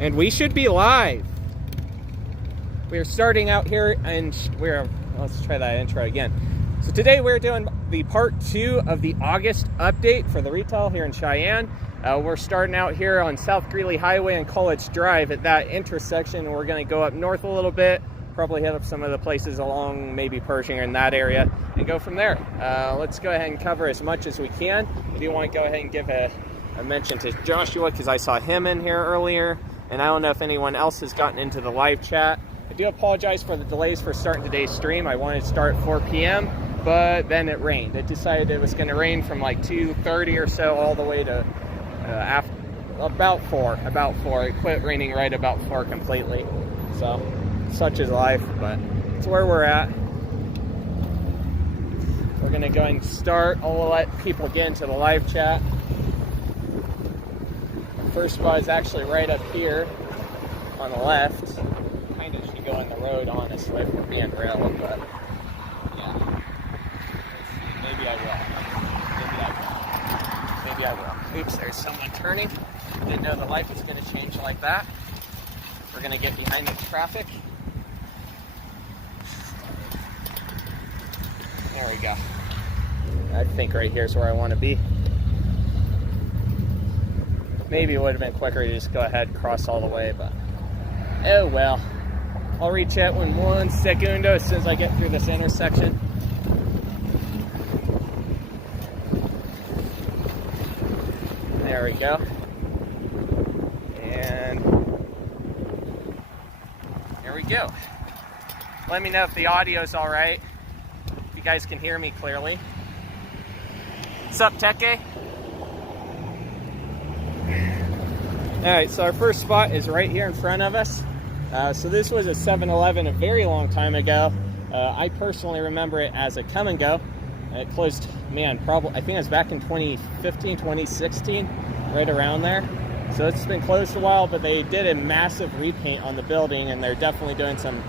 And we should be live. We're starting out here and let's try that intro again. So today we're doing the part 2 of the August update for the retail here in Cheyenne. We're starting out here on South Greeley Highway and College Drive at that intersection, and we're going to go up north a little bit, probably hit up some of the places along maybe Pershing or in that area, and go from there. Let's go ahead and cover as much as we can. I do want to go ahead and give a mention to Joshua because I saw him in here earlier, and I don't know if anyone else has gotten into the live chat. I do apologize for the delays for starting today's stream. I wanted to start at 4 p.m., but then it rained. It decided it was going to rain from like 2:30 or so all the way to about 4. It quit raining right about 4 completely. So, such is life, but it's where we're at. We're going to go and start. I'll let people get into the live chat. The first spot is actually right up here on the left. Kind of should go in the road, honestly, if we're being real, but yeah. Maybe I will. Oops, there's someone turning. Didn't know the light was going to change like that. We're going to get behind the traffic. There we go. I think right here is where I want to be. Maybe it would have been quicker to just go ahead and cross all the way, but oh well. I'll reach out in 1 segundo as soon as I get through this intersection. There we go. And there we go. Let me know if the audio's all right. If you guys can hear me clearly. What's up, Teke? Alright, so our first spot is right here in front of us. So this was a 7-Eleven a very long time ago. I personally remember it as a Kum Go. It closed, probably, I think it was back in 2015, 2016, right around there. So it's been closed a while, but they did a massive repaint on the building, and they're definitely doing some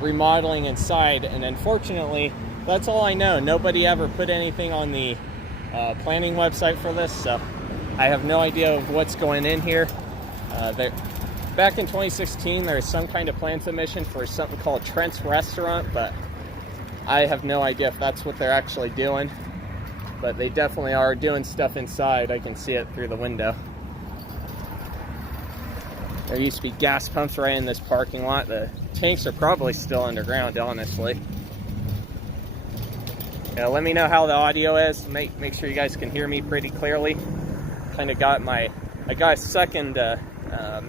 remodeling inside. And unfortunately, that's all I know. Nobody ever put anything on the planning website for this, so I have no idea of what's going in here. Back in 2016, there was some kind of plan submission for something called Trent's Restaurant, but I have no idea if that's what they're actually doing. But they definitely are doing stuff inside. I can see it through the window. There used to be gas pumps right in this parking lot. The tanks are probably still underground, honestly. Yeah, let me know how the audio is. Make sure you guys can hear me pretty clearly. Kind of got I got a second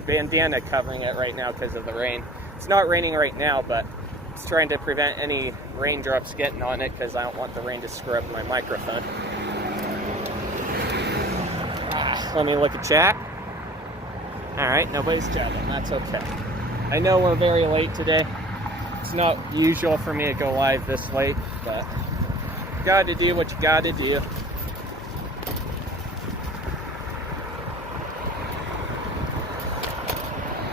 bandana covering it right now because of the rain. It's not raining right now, but it's trying to prevent any raindrops getting on it because I don't want the rain to screw up my microphone. Let me look at chat. Alright, nobody's chatting. That's okay. I know we're very late today. It's not usual for me to go live this late, but you gotta do what you gotta do.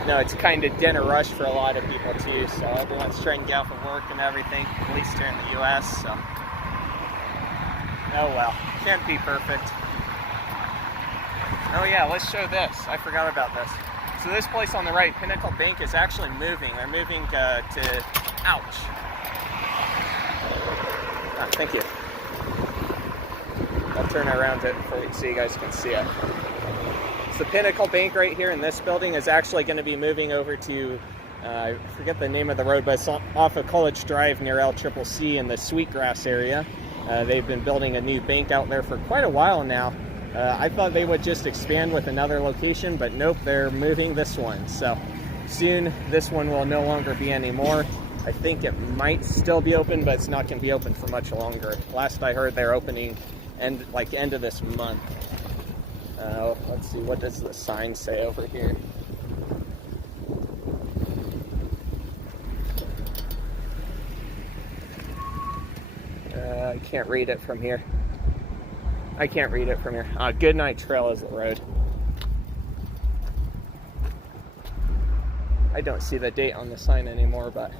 No, it's kind of dinner rush for a lot of people too, so everyone's trying to get off of work and everything, at least here in the US, so. Oh well, can't be perfect. Oh yeah, let's show this. I forgot about this. So this place on the right, Pinnacle Bank, is actually moving. They're moving to, ouch. Ah, thank you. I'll turn around it so you guys can see it. The Pinnacle Bank right here in this building is actually going to be moving over to, I forget the name of the road, but it's off of College Drive near LCCC in the Sweetgrass area. They've been building a new bank out there for quite a while now. I thought they would just expand with another location, but nope, they're moving this one. So soon this one will no longer be anymore. I think it might still be open, but it's not going to be open for much longer. Last I heard, they're opening end of this month. Let's see, what does the sign say over here? I can't read it from here. Goodnight Trail is the road. I don't see the date on the sign anymore, but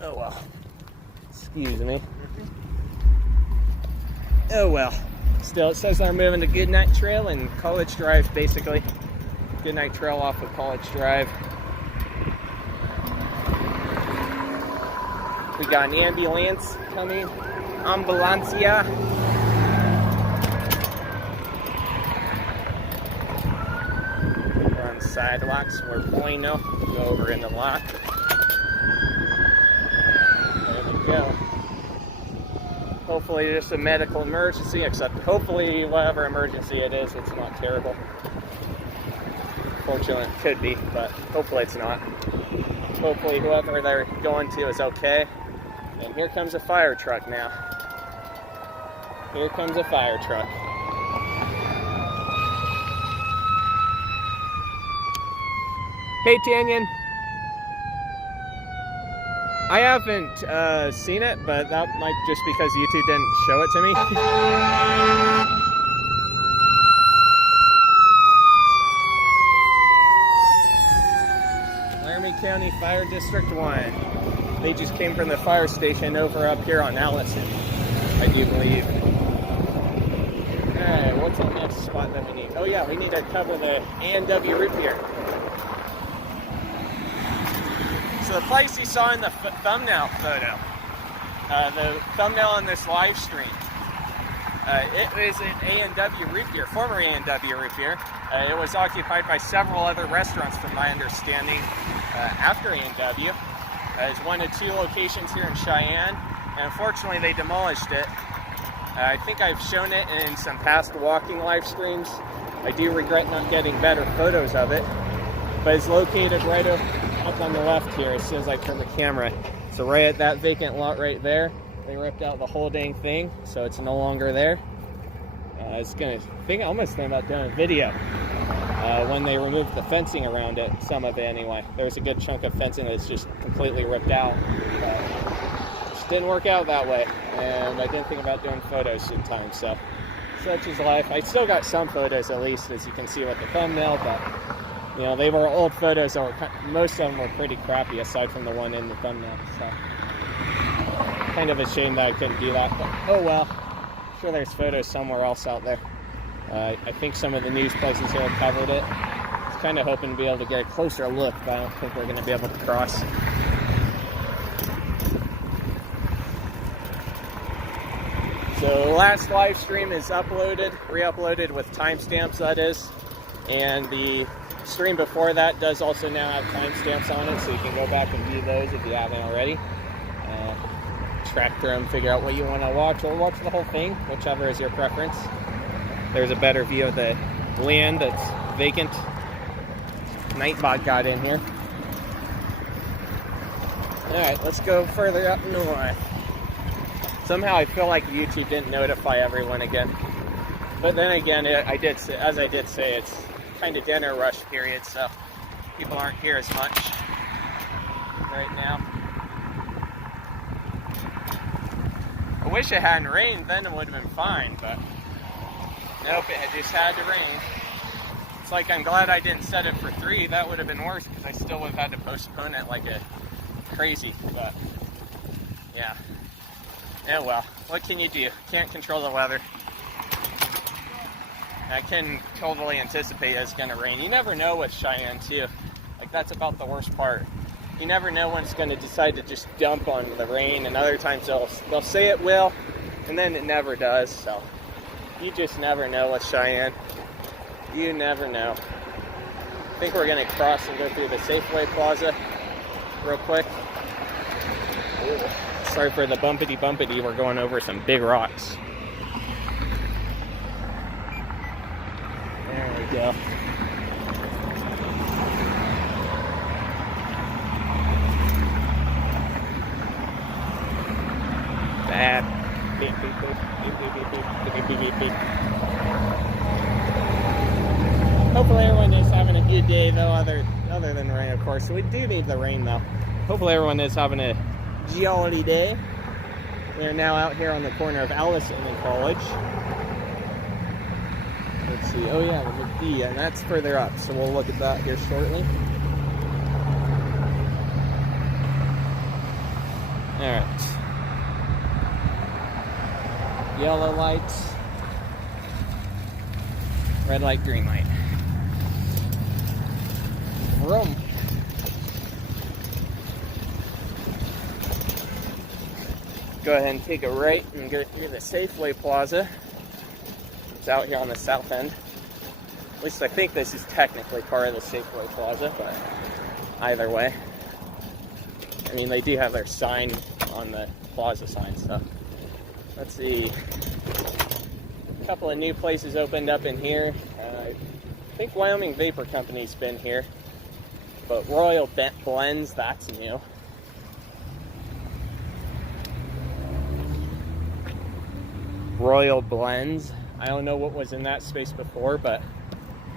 oh well. Excuse me. Oh well. Still, it says they're moving to Goodnight Trail and College Drive, basically. Goodnight Trail off of College Drive. We got an ambulance coming. Ambulancia. We're on the sidewalks. We're pulling now. Go over in the lot. There we go. Hopefully just a medical emergency, except hopefully whatever emergency it is, it's not terrible. Fortunately, it could be, but hopefully it's not. Hopefully whoever they're going to is okay. And here comes a fire truck now. Here comes a fire truck. Hey, Tanyan. I haven't seen it, but that might just because YouTube didn't show it to me. Laramie County Fire District 1. They just came from the fire station over up here on Allison, I do believe. Alright, what's the next spot that we need? Oh yeah, we need to cover the A&W Rootbeer. So the place you saw in the thumbnail photo, the thumbnail on this live stream, it is an A&W Rootbeer, former A&W Rootbeer. It was occupied by several other restaurants from my understanding after A&W. It's one of two locations here in Cheyenne, and unfortunately they demolished it. I think I've shown it in some past walking live streams. I do regret not getting better photos of it, but it's located right up on the left here as soon as I turn the camera. So right at that vacant lot right there, they ripped out the whole dang thing, so it's no longer there. I think I almost think about doing a video when they removed the fencing around it, some of it anyway. There was a good chunk of fencing that's just completely ripped out. Just didn't work out that way, and I didn't think about doing photos in time, so such is life. I still got some photos at least, as you can see with the thumbnail, but you know, they were old photos that were, most of them were pretty crappy aside from the one in the thumbnail, so kind of a shame that I couldn't do that, but oh well. I'm sure there's photos somewhere else out there. I think some of the news places here covered it. I was kind of hoping to be able to get a closer look, but I don't think we're going to be able to cross. So last live stream is uploaded, re-uploaded with timestamps, that is, and the stream before that does also now have timestamps on it, so you can go back and view those if you haven't already. Track through them, figure out what you want to watch, or watch the whole thing, whichever is your preference. There's a better view of the land that's vacant. Nightbot got in here. Alright, let's go further up north. Somehow I feel like YouTube didn't notify everyone again. But then again, as I did say, it's kind of dinner rush period, so people aren't here as much right now. I wish it hadn't rained, then it would have been fine, but nope, it just had to rain. It's like I'm glad I didn't set it for 3. That would have been worse because I still would have had to postpone it like a crazy, but yeah. Oh well, what can you do? Can't control the weather. I can totally anticipate it's going to rain. You never know with Cheyenne too. Like, that's about the worst part. You never know when it's going to decide to just dump on the rain, and other times they'll say it will, and then it never does. So you just never know with Cheyenne. You never know. I think we're going to cross and go through the Safeway Plaza real quick. Ooh. Sorry for the bumpity. We're going over some big rocks. There we go. Bad. Beep, beep, beep, beep, beep, beep, beep, beep, beep. Hopefully everyone is having a good day though, other than rain, of course. So we do need the rain though. Hopefully everyone is having a jolly day. We're now out here on the corner of Allison and College. Let's see. Oh yeah, the McD, and that's further up. So we'll look at that here shortly. All right. Yellow lights. Red light, green light. room. Go ahead and take a right and go through the Safeway Plaza. It's out here on the south end. At least I think this is technically part of the Safeway Plaza, but either way. I mean, they do have their sign on the plaza sign, so. Let's see. A couple of new places opened up in here. I think Wyoming Vapor Company's been here. But Royal Blends, that's new. Royal Blends. I don't know what was in that space before, but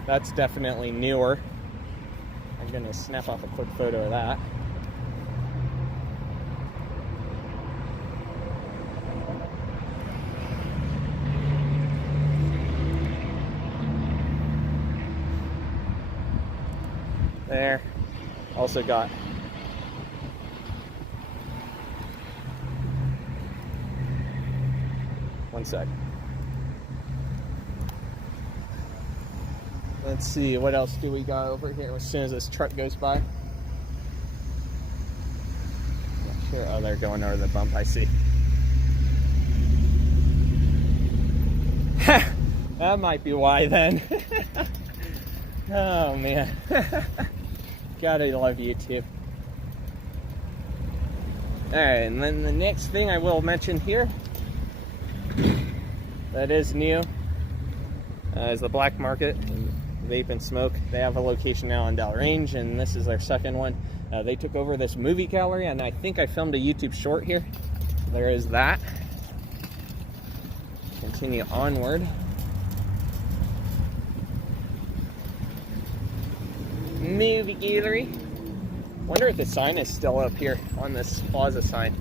that's definitely newer. I'm gonna snap off a quick photo of that. There. Also got one sec. Let's see, what else do we got over here as soon as this truck goes by? Not sure. Oh, they're going over the bump, I see. That might be why then. Oh man. Gotta love YouTube. Alright, and then the next thing I will mention here that is new is the Black Market Vape and Smoke. They have a location now in Delrange, and this is their second one. They took over this movie gallery, and I think I filmed a YouTube short here. There is that. Continue onward. Movie gallery. Wonder if the sign is still up here on this plaza sign.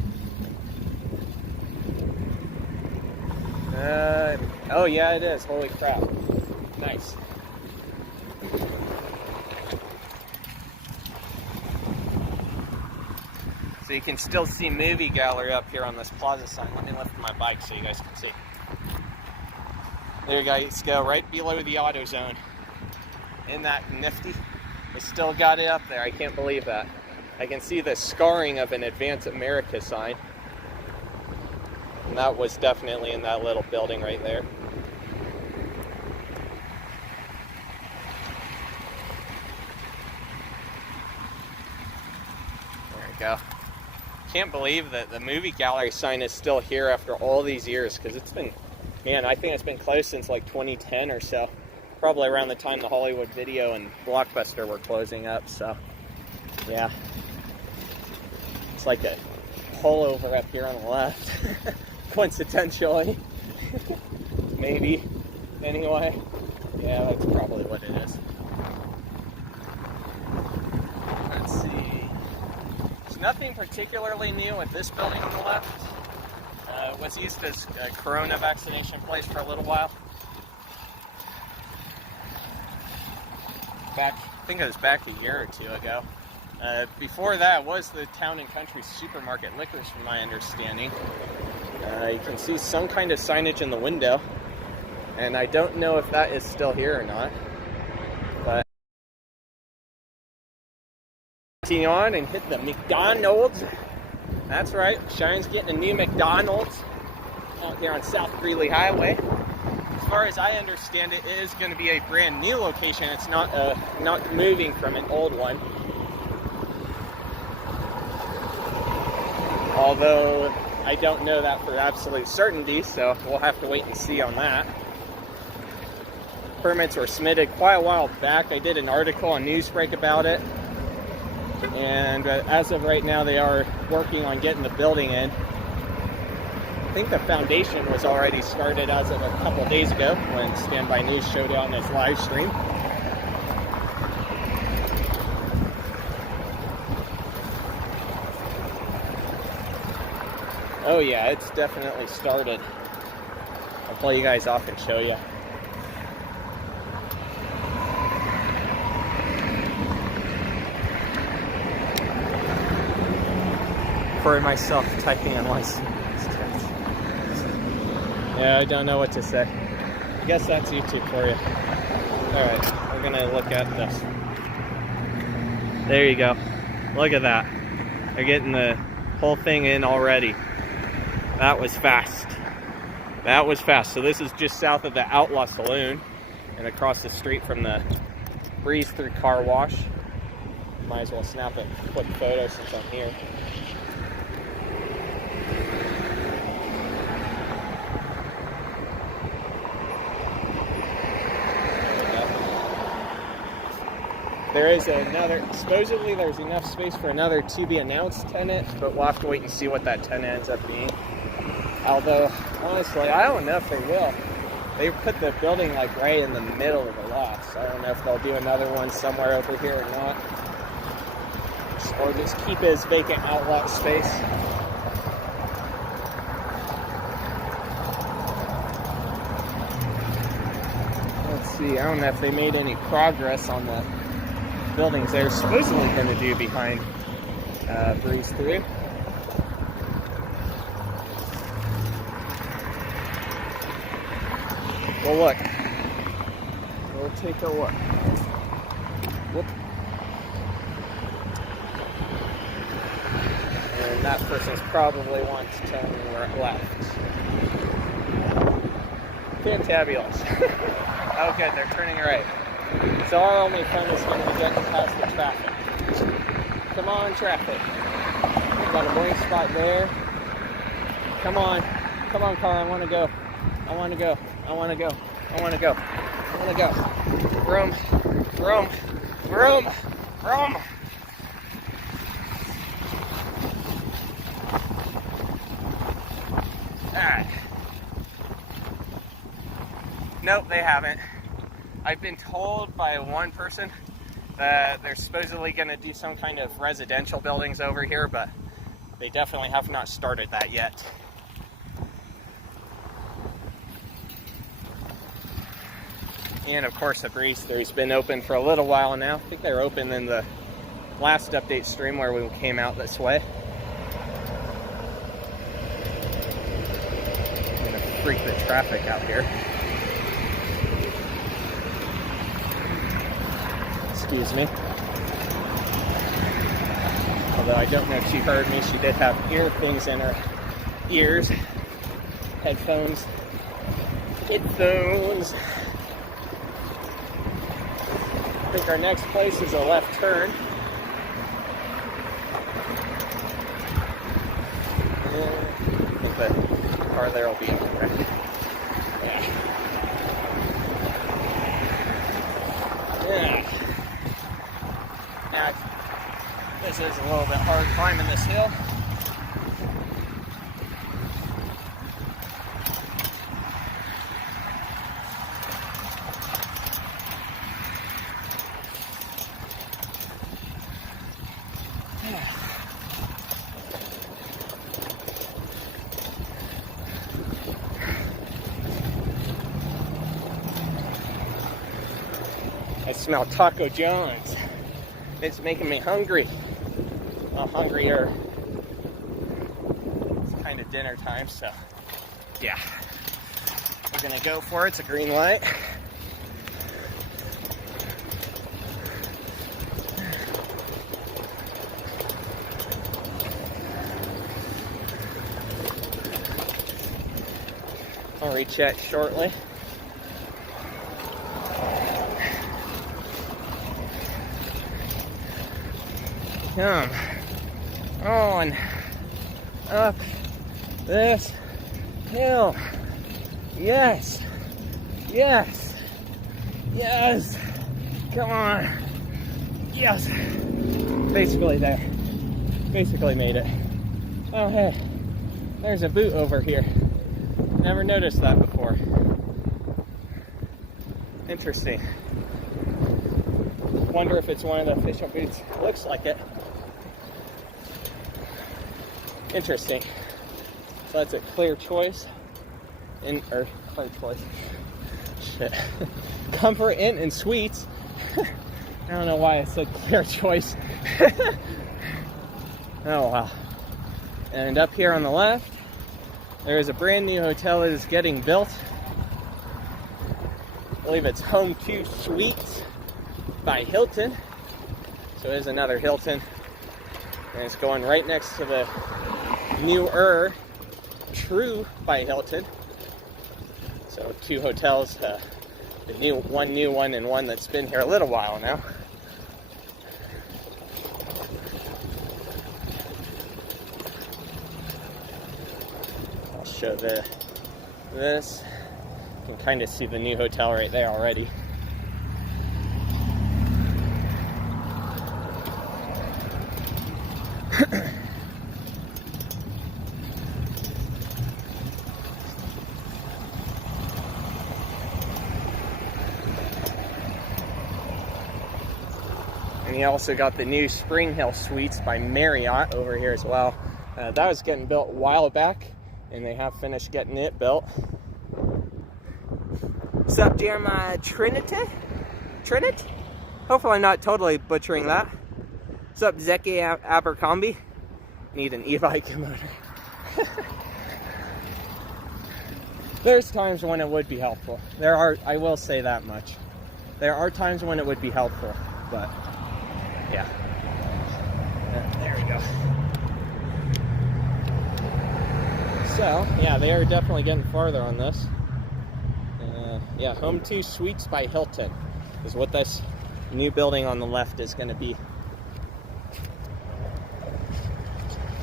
Oh yeah, it is. Holy crap. Nice. So you can still see movie gallery up here on this plaza sign. Let me lift my bike so you guys can see. There you guys go, right below the auto zone. Isn't that nifty? They still got it up there. I can't believe that. I can see the scarring of an Advance America sign. And that was definitely in that little building right there. There we go. Can't believe that the movie gallery sign is still here after all these years, because it's been, man, I think it's been closed since like 2010 or so. Probably around the time the Hollywood Video and Blockbuster were closing up, so yeah. It's like a pullover up here on the left, coincidentally. Maybe. Anyway, yeah, that's probably what it is. Let's see. There's nothing particularly new at this building on the left. It was used as a corona vaccination place for a little while. I think it was back a year or two ago. Before that was the Town and Country Supermarket Liquors, from my understanding. You can see some kind of signage in the window, and I don't know if that is still here or not. But continue on and hit the McDonald's. That's right, Cheyenne's getting a new McDonald's out here on South Greeley Highway. As far as I understand it, is going to be a brand new location. It's not moving from an old one. Although I don't know that for absolute certainty, so we'll have to wait and see on that. Permits were submitted quite a while back. I did an article on Newsbreak about it. And as of right now, they are working on getting the building in. I think the foundation was already started as of a couple of days ago when Standby News showed it on its live stream. Oh yeah, it's definitely started. I'll pull you guys off and show you. For myself, typing on license. Yeah, I don't know what to say. I guess that's YouTube for you. Alright, we're gonna look at this. There you go. Look at that. They're getting the whole thing in already. That was fast. That was fast. So this is just south of the Outlaw Saloon and across the street from the Breeze Through Car Wash. Might as well snap a quick photo since I'm here. There is another, supposedly there's enough space for another to be announced tenant, but we'll have to wait and see what that tenant ends up being. Although, honestly, I don't know if they will. They put the building like right in the middle of the lot, so I don't know if they'll do another one somewhere over here or not. Or just keep it as vacant outlet space. Let's see, I don't know if they made any progress on the buildings they're supposedly going to do behind Breeze Through. Well, look. We'll take a look. Whoop. And that person's probably wants to tell me where it left. Fantabulous. Oh, good, they're turning right. So our only fun is going to be getting past the traffic. Come on, traffic. We've got a blank spot there. Come on. Come on, car. I want to go. I want to go. I want to go. I want to go. I want to go. Vroom. Vroom. Vroom. Vroom. Alright. Nope, they haven't. I've been told by one person that they're supposedly going to do some kind of residential buildings over here, but they definitely have not started that yet. And of course the Breeze Through's been open for a little while now. I think they were open in the last update stream where we came out this way. I'm going to freak the traffic out here. Excuse me. Although I don't know if she heard me, she did have ear things in her ears. Headphones. Headphones. I think our next place is a left turn. I think the car there will be ready. Yeah. Yeah. Now, this is a little bit hard climbing this hill. I smell Taco John's. It's making me hungry. Well, hungrier. It's kind of dinner time, so yeah. We're gonna go for it. It's a green light. I'll recheck shortly. Come on up this hill. Yes. Yes. Yes. Come on. Yes. Basically there. Basically made it. Oh, hey. There's a boot over here. Never noticed that before. Interesting. Wonder if it's one of the official boots. Looks like it. Interesting. So that's a clear choice. Clear choice. Shit. Comfort Inn and Suites. I don't know why I said clear choice. Oh wow. And up here on the left, there is a brand new hotel that is getting built. I believe it's Home2 Suites by Hilton. So there's another Hilton, and it's going right next to the newer True by Hilton. So 2 hotels, the new one and one that's been here a little while now. I'll show this. You can kind of see the new hotel right there already. And you also got the new Springhill Suites by Marriott over here as well. That was getting built a while back, and they have finished getting it built. What's up, Jeremiah Trinity? Hopefully I'm not totally butchering that. What's up, Zeki Abercrombie? Need an e-bike motor. There's times when it would be helpful. I will say that much. There are times when it would be helpful, but yeah. There we go. So, yeah, they are definitely getting farther on this. Yeah, Home2 Suites by Hilton is what this new building on the left is going to be.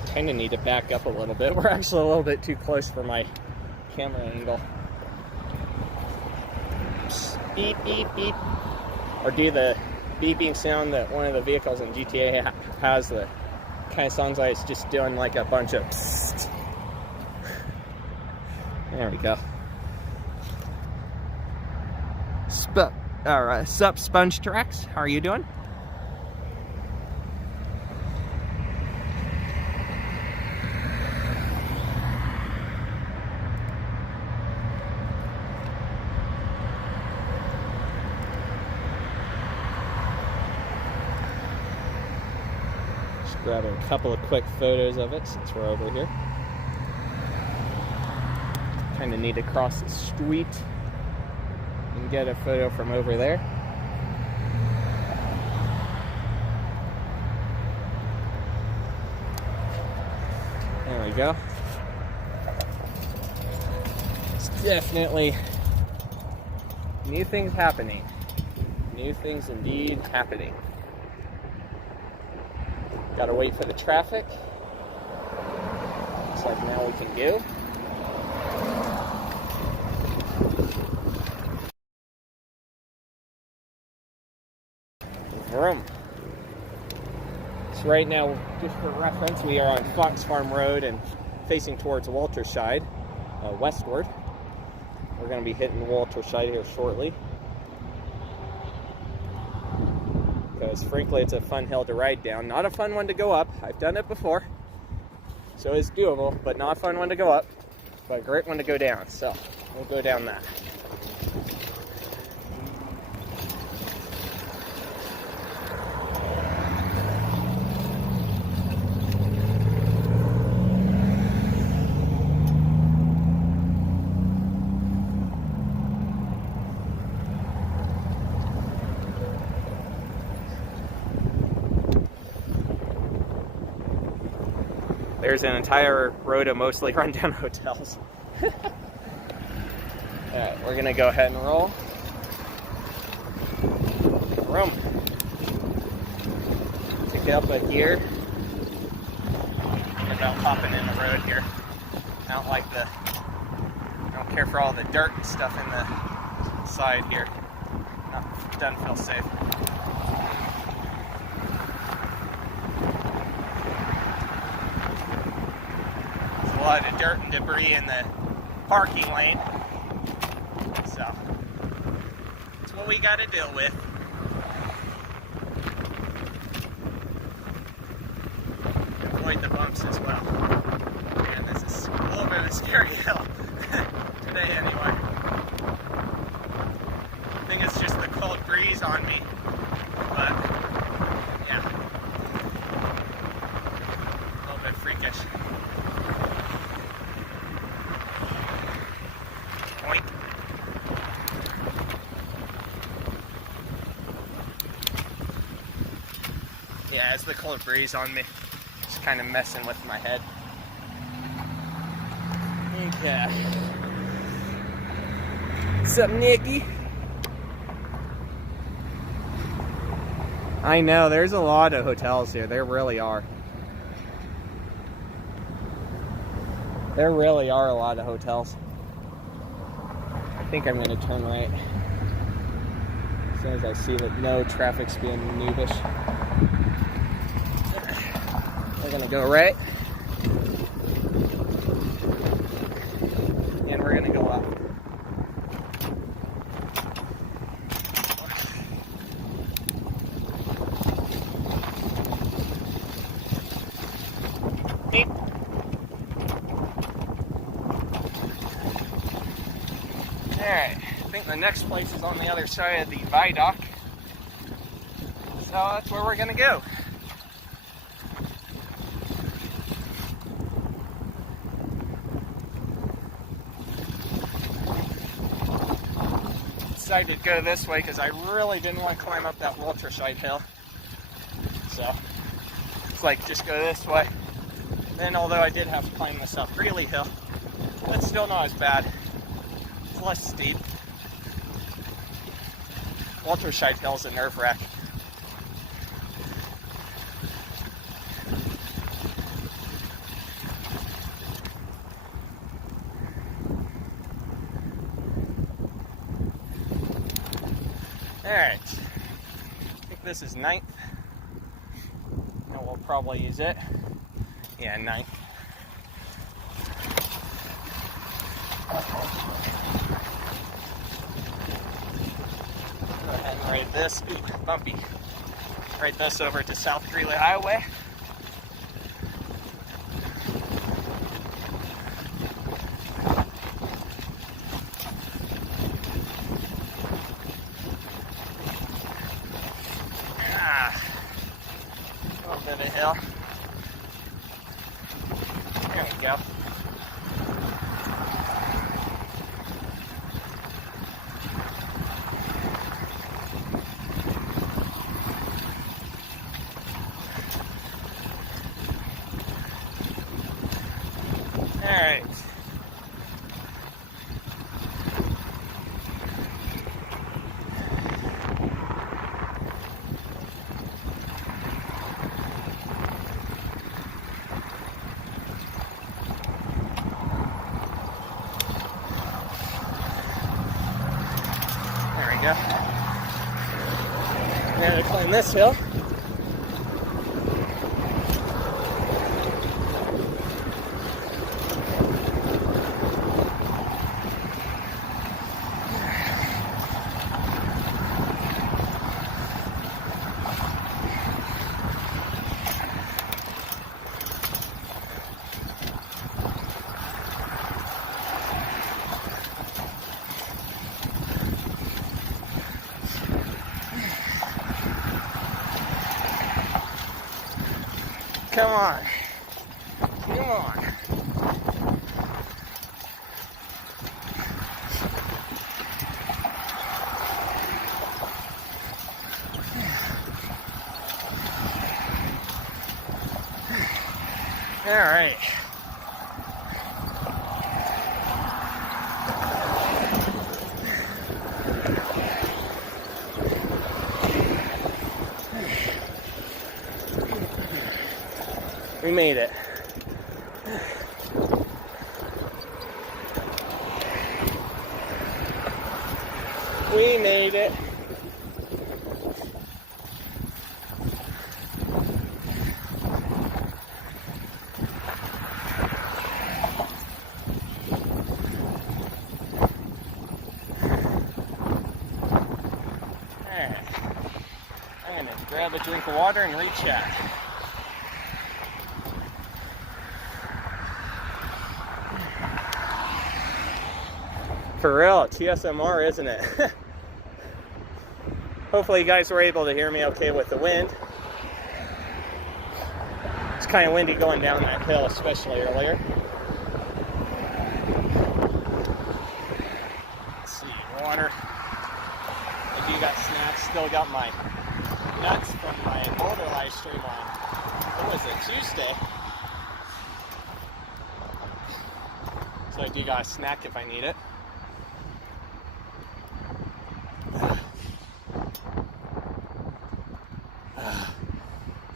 Kind of need to back up a little bit. We're actually a little bit too close for my camera angle. Beep, beep, beep. Or do the beeping sound that one of the vehicles in GTA has that kind of sounds like it's just doing like a bunch of psst. There we go. Alright, sup Sponge Tracks? How are you doing? Just grabbing a couple of quick photos of it since we're over here. Kind of need to cross the street and get a photo from over there. There we go. It's definitely new things happening. New things indeed happening. Gotta wait for the traffic. Looks like now we can go. Room. So right now, just for reference, we are on Fox Farm Road and facing towards Walterscheid, westward. We're going to be hitting Walterscheid here shortly. Because frankly, it's a fun hill to ride down. Not a fun one to go up. I've done it before. So it's doable, but not a fun one to go up. But a great one to go down. So we'll go down that. There's an entire row of mostly rundown hotels. Alright, we're gonna go ahead and roll. Room. Pick up a gear. Without popping in the road here. I don't care for all the dirt and stuff in the side here. Doesn't feel safe. A lot of dirt and debris in the parking lane, so that's what we got to deal with. Avoid the bumps as well. Man, this is a little bit of a scary hill today anyway. I think it's just the cold breeze on me, but yeah, a little bit freakish. Yeah, it's the cold breeze on me. It's kind of messing with my head. Okay. What's up, Nikki? I know, there's a lot of hotels here. There really are. There really are a lot of hotels. I think I'm going to turn right. As soon as I see that no traffic's being noobish. We're going to go right. And we're going to go up. Beep. Alright, I think the next place is on the other side of the viaduct. So that's where we're going to go. Decided to go this way because I really didn't want to climb up that Walterscheid hill. So it's like just go this way. Then although I did have to climb the South Greeley hill, that's still not as bad. It's less steep. Walterscheid hill is a nerve wrack. Alright, I think this is 9th, and we'll probably use it. Yeah, 9th. Go ahead and ride this, ooh, bumpy. Ride this over to South Greeley Highway. A little bit of a hill. There we go. Alright. There we go. Now to climb this hill. Come on. Come on. All right. We made it. We made it. Alright. I'm gonna grab a drink of water and rechat. For real, TSMR, isn't it? Hopefully you guys were able to hear me okay with the wind. It's kind of windy going down that hill, especially earlier. Let's see, water. I do got snacks, still got my nuts from my Boulder live stream on, what was it, Tuesday? So I do got a snack if I need it.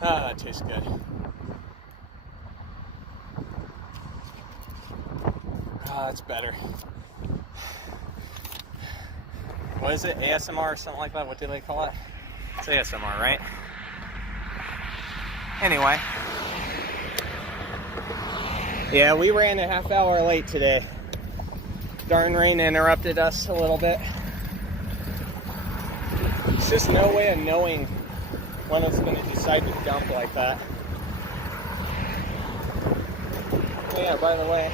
Oh, that tastes good. Oh, that's better. What is it? ASMR or something like that? What do they call it? It's ASMR, right? Anyway. Yeah, we ran a half hour late today. Darn rain interrupted us a little bit. It's just no way of knowing when it's going to decide to dump like that. Oh yeah, by the way,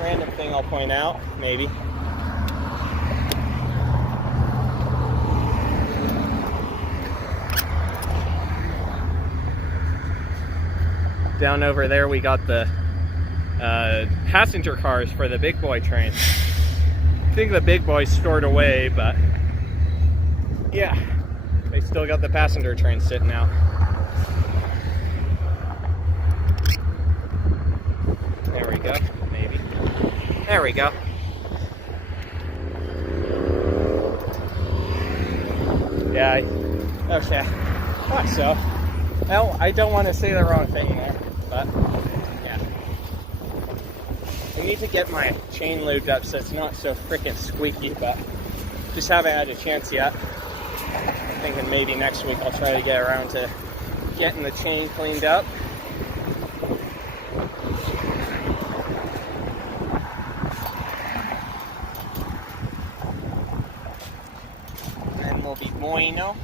random thing I'll point out, maybe. Down over there we got the passenger cars for the big boy train. I think the big boy's stored away, but yeah, they still got the passenger train sitting out. There we go, maybe. There we go. Yeah, okay. Thought so. Well, I don't want to say the wrong thing there, but yeah. I need to get my chain lubed up so it's not so freaking squeaky, but just haven't had a chance yet. I'm thinking maybe next week I'll try to get around to getting the chain cleaned up. And then we'll be bueno.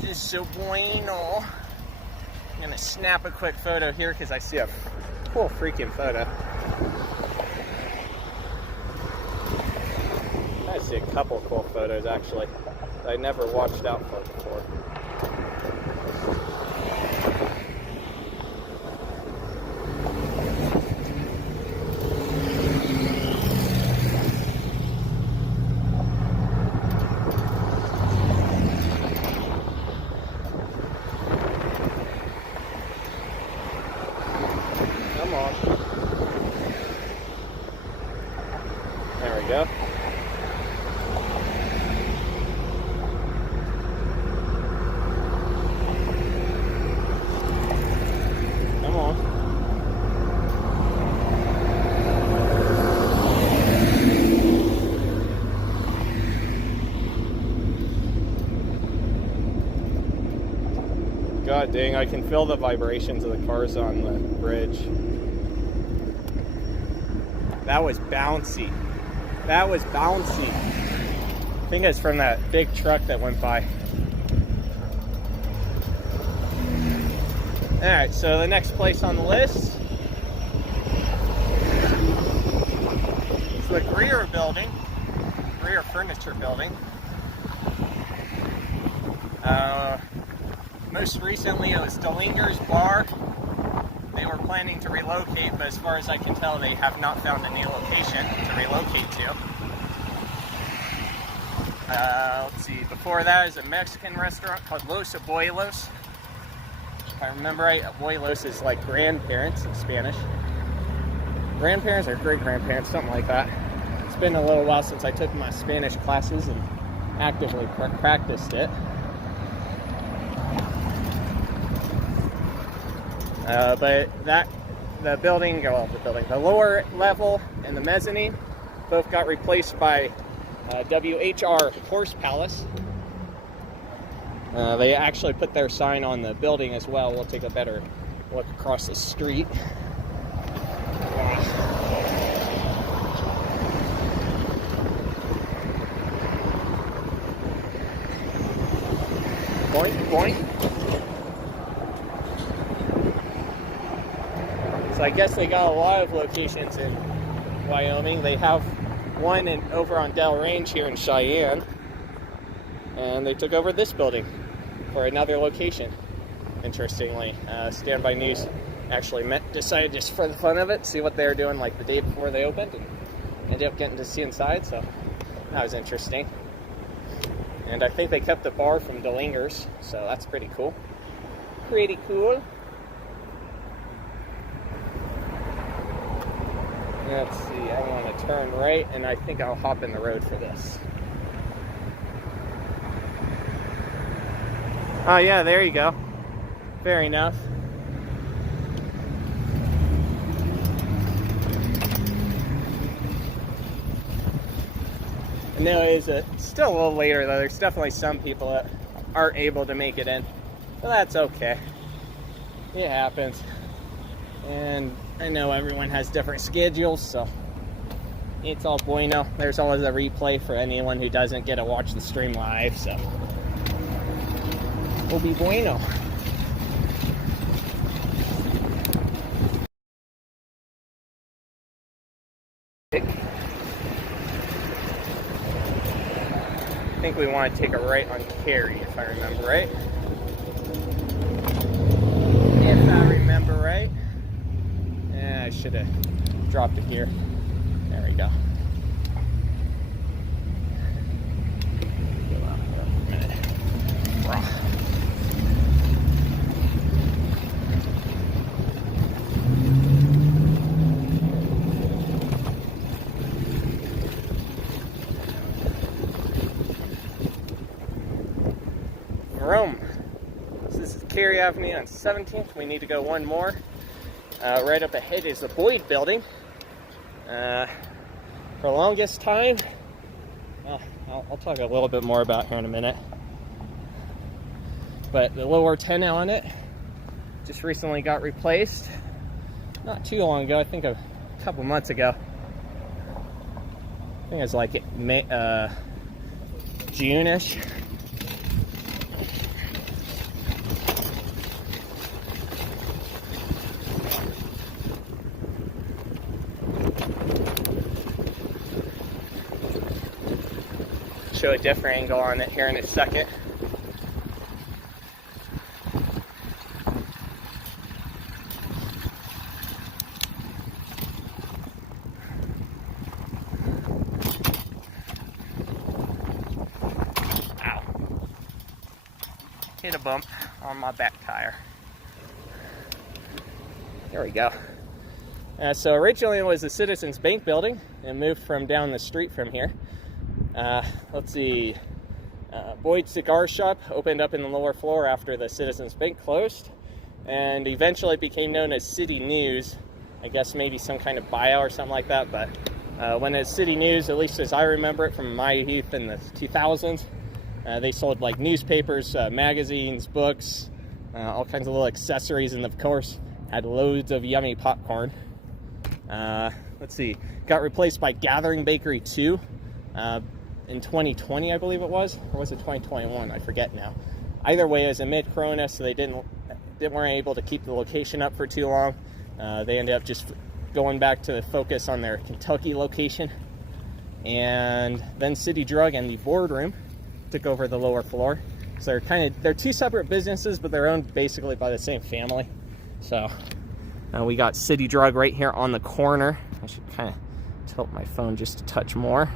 Just so bueno. I'm gonna snap a quick photo here because I see a cool freaking photo. I see a couple cool photos actually that I never watched out for before. Come on. There we go. God dang, I can feel the vibrations of the cars on the bridge. That was bouncy. That was bouncy. I think it's from that big truck that went by. Alright, so the next place on the list is the Grier building. Grier Furniture Building. Most recently it was Dillingers bar. They were planning to relocate, but as far as I can tell, they have not found a new location to relocate to. Let's see, before that is a Mexican restaurant called Los Abuelos. If I remember right, Abuelos is like grandparents in Spanish. Grandparents or great-grandparents, something like that. It's been a little while since I took my Spanish classes and actively practiced it. But the lower level and the mezzanine both got replaced by WHR Horse Palace. They actually put their sign on the building as well. We'll take a better look across the street. Boink, boink. So I guess they got a lot of locations in Wyoming. They have one over on Del Range here in Cheyenne. And they took over this building for another location, interestingly. Standby News actually decided just for the fun of it, see what they were doing like the day before they opened, and ended up getting to see inside. So That was interesting. And I think they kept the bar from Dillingers, so that's pretty cool. Pretty cool. Let's see, I want to turn right, and I think I'll hop in the road for this. Oh yeah, there you go. Fair enough. I know it's still a little later though. There's definitely some people that aren't able to make it in. But that's okay. It happens. And I know everyone has different schedules, so it's all bueno. There's always a replay for anyone who doesn't get to watch the stream live, so will be bueno. I think we want to take a right on Carey, if I remember right. If I remember right. Yeah, I should have dropped it here. There we go. Rome. So this is Carey Avenue on 17th. We need to go one more. Right up ahead is the Boyd building. For the longest time, well, I'll talk a little bit more about here in a minute. But the lower antenna on it just recently got replaced. Not too long ago, I think a couple months ago. I think it was like June-ish. Show a different angle on it here in a second. Ow. Hit a bump on my back tire. There we go. So originally it was the Citizens Bank building and moved from down the street from here. Let's see, Boyd Cigar Shop opened up in the lower floor after the Citizens Bank closed, and eventually it became known as City News. I guess maybe some kind of bio or something like that, but when it's City News, at least as I remember it from my youth in the 2000s, they sold like newspapers, magazines, books, all kinds of little accessories, and of course had loads of yummy popcorn. Let's see, got replaced by Gathering Bakery 2. In 2020, I believe it was, or was it 2021? I forget now. Either way, it was a mid-corona, so they weren't able to keep the location up for too long. They ended up just going back to focus on their Kentucky location, and then City Drug and the Boardroom took over the lower floor. So they're two separate businesses, but they're owned basically by the same family. So we got City Drug right here on the corner. I should kind of tilt my phone just a touch more.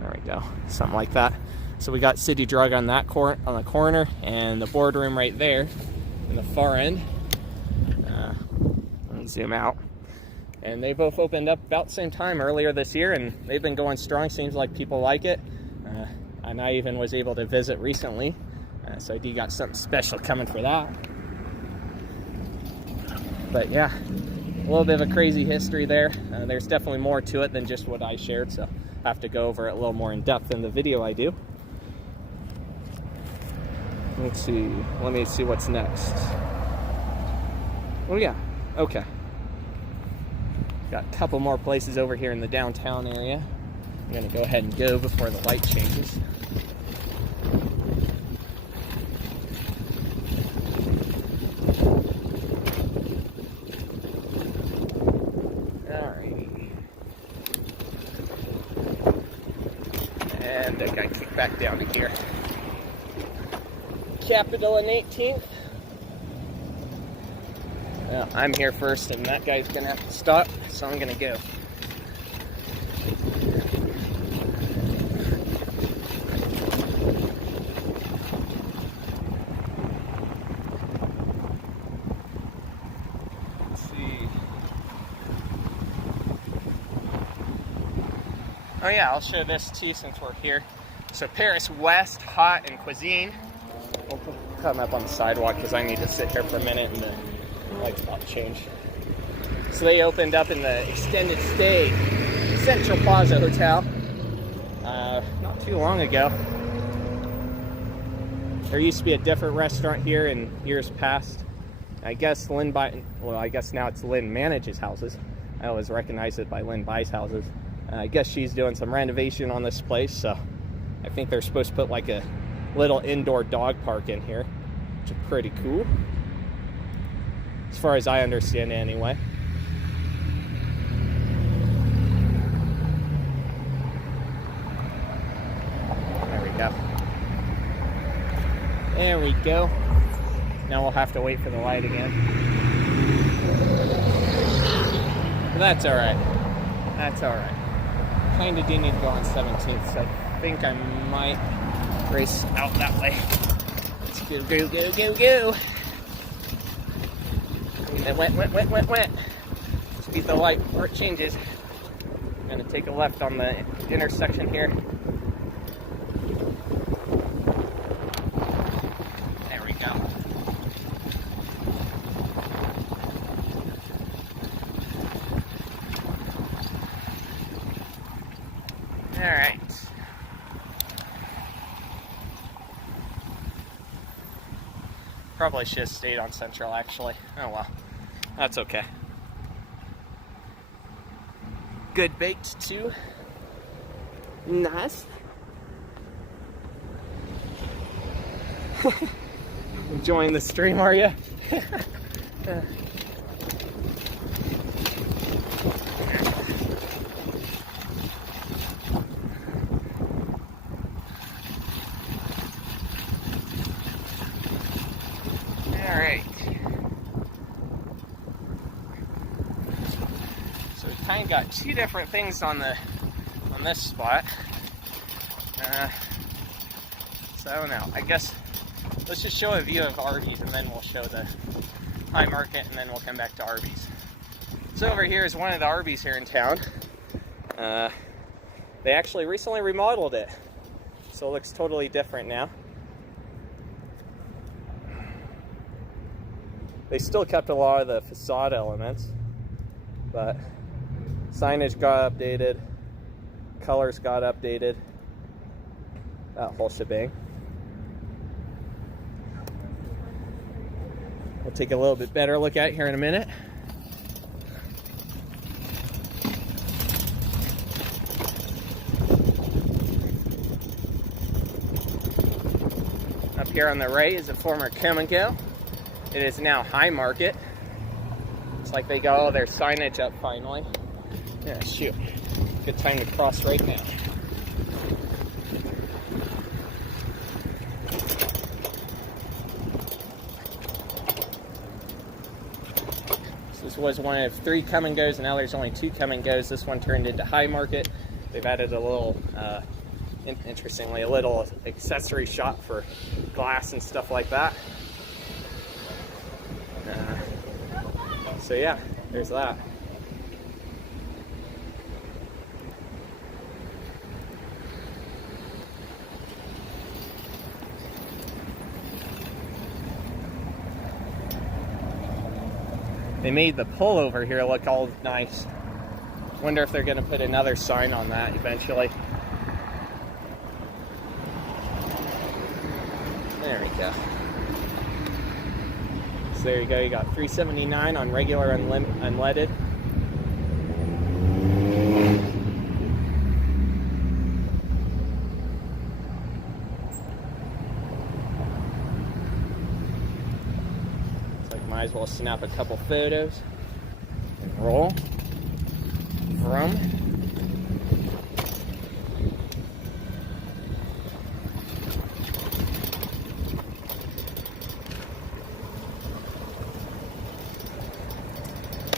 There we go, something like that. So we got City Drug on that on the corner, and the Boardroom right there in the far end. Let me zoom out. And they both opened up about the same time earlier this year, and they've been going strong. Seems like people like it. And I even was able to visit recently, so I do got something special coming for that. But yeah, a little bit of a crazy history there. There's definitely more to it than just what I shared, so I have to go over it a little more in depth in the video I do. Let's see, let me see what's next. Oh yeah, okay. Got a couple more places over here in the downtown area. I'm gonna go ahead and go before the light changes. And I gotta kick back down to here. Capitol and 18th. Well, I'm here first, and that guy's gonna have to stop, so I'm gonna go. Oh yeah, I'll show this too since we're here. So Paris West Hot and Cuisine. We'll come up on the sidewalk because I need to sit here for a minute and the light's about to change. So they opened up in the extended stay Central Plaza Hotel not too long ago. There used to be a different restaurant here in years past. I guess I guess now it's Lynn manages houses. I always recognize it by Lynn buys houses. I guess she's doing some renovation on this place, so I think they're supposed to put like a little indoor dog park in here, which is pretty cool, as far as I understand it anyway. There we go. There we go. Now we'll have to wait for the light again. But that's alright. That's alright. Kinda do need to go on 17th, so I think I might race out that way. Let's go, go, go, go, go. Went. Speed the light before it changes. I'm gonna take a left on the intersection here. There we go. All right. Probably should have stayed on Central, actually. Oh well, that's okay. Good baked too. Nice. Enjoying the stream, are you? Alright. So we kind of got two different things on this spot. So I don't know. I guess let's just show a view of Arby's and then we'll show the High Market and then we'll come back to Arby's. So over here is one of the Arby's here in town. They actually recently remodeled it, so it looks totally different now. They still kept a lot of the facade elements, but signage got updated, colors got updated, that whole shebang. We'll take a little bit better look at it here in a minute. Up here on the right is a former Kum Go. It is now High Market. It's like they got all their signage up finally. Yeah, shoot. Good time to cross right now. So this was one of 3 Kum Go's, and now there's only 2 Kum Go's. This one turned into High Market. They've added a little, interestingly, a little accessory shop for glass and stuff like that. So yeah, there's that. They made the pullover here look all nice. Wonder if they're going to put another sign on that eventually. There we go. So there you go, you got $3.79 on regular unleaded. So might as well snap a couple photos and roll. Vroom.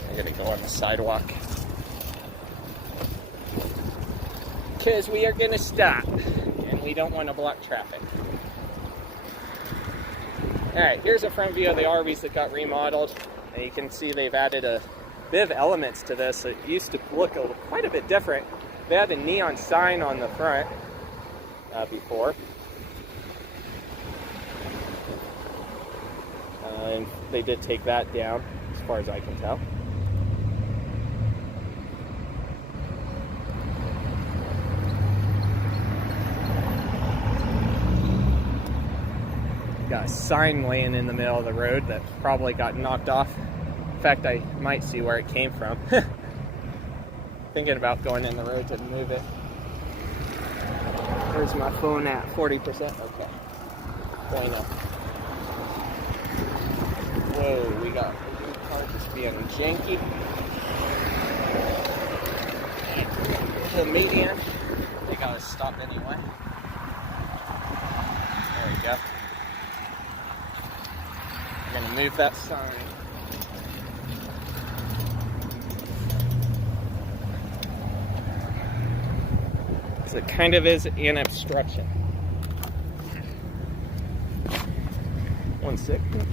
I gotta go on the sidewalk because we are gonna stop and we don't want to block traffic. Alright, here's a front view of the Arby's that got remodeled, and you can see they've added a bit of elements to this. It used to look quite a bit different. They had a neon sign on the front before. And they did take that down, as far as I can tell. Got a sign laying in the middle of the road that probably got knocked off. In fact, I might see where it came from. Thinking about going in the road to move it. Where's my phone at? 40%? Okay. Bueno. Whoa, we got a car just being janky. The median. They gotta stop anyway. There we go. I'm gonna move that sign. So it kind of is an obstruction. 1 second.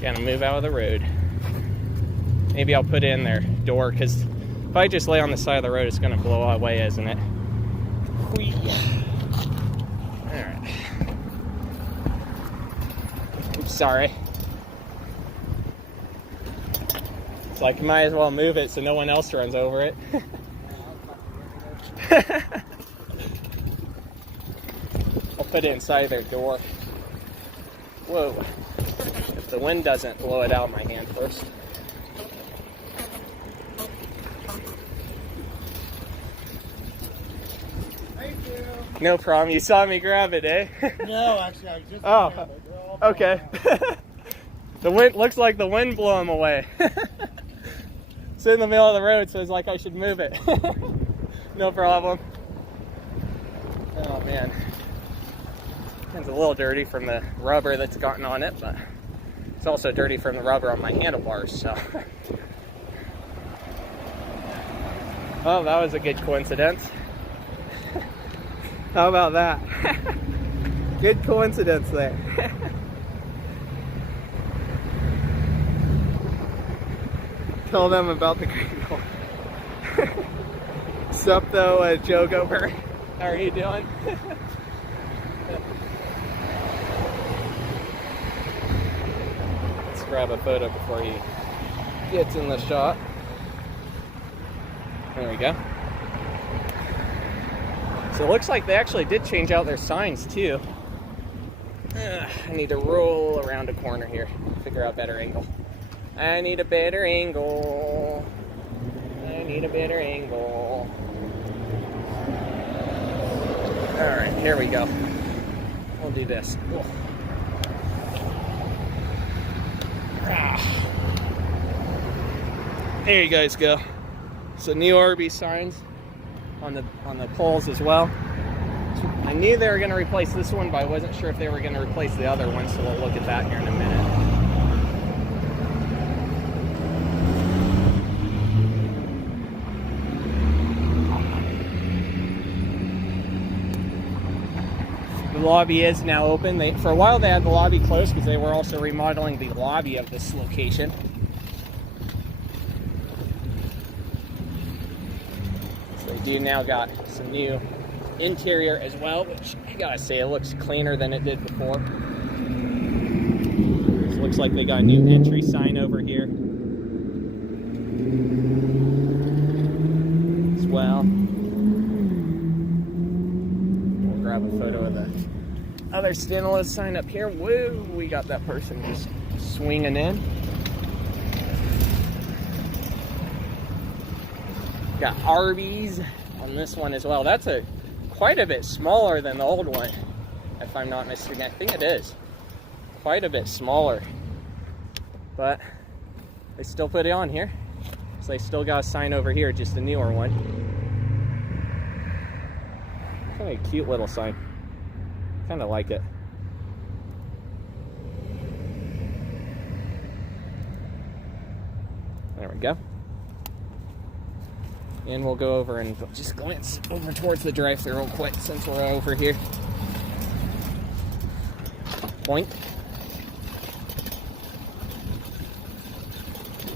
Gotta move out of the road. Maybe I'll put it in their door, because if I just lay on the side of the road, it's gonna blow away, isn't it? Whee. Alright. Oops, sorry. It's like, might as well move it so no one else runs over it. I'll put it inside their door. Whoa. If the wind doesn't blow it out of my hand first. Thank you. No problem. You saw me grab it, eh? No, actually, I just grabbed it. Okay. The wind looks like the wind blew them away. It's in the middle of the road, so it's like I should move it. No problem. Oh man. It's a little dirty from the rubber that's gotten on it, but it's also dirty from the rubber on my handlebars, so. Oh, that was a good coincidence. How about that? Good coincidence there. Tell them about the crinkle. Sup though, Joe Gober. How are you doing? Let's grab a photo before he gets in the shot. There we go. So it looks like they actually did change out their signs too. I need to roll around a corner here, figure out a better angle. I need a better angle. I need a better angle. Alright, here we go. We'll do this. There you guys go. So new Arby signs on the poles as well. I knew they were going to replace this one, but I wasn't sure if they were going to replace the other one, so we'll look at that here in a minute. The lobby is now open. For a while they had the lobby closed because they were also remodeling the lobby of this location. So they do now got some new interior as well, which I gotta say, it looks cleaner than it did before. So it looks like they got a new entry sign over here as well. We'll grab a photo of the other Stanton sign up here. Woo! We got that person just swinging in. Got Arby's on this one as well. That's quite a bit smaller than the old one, if I'm not mistaken. I think it is quite a bit smaller, but they still put it on here, so they still got a sign over here, just a newer one. Kind of a cute little sign. Kind of like it. There we go. And we'll go over and just glance over towards the drive-thru real quick since we're over here. Point.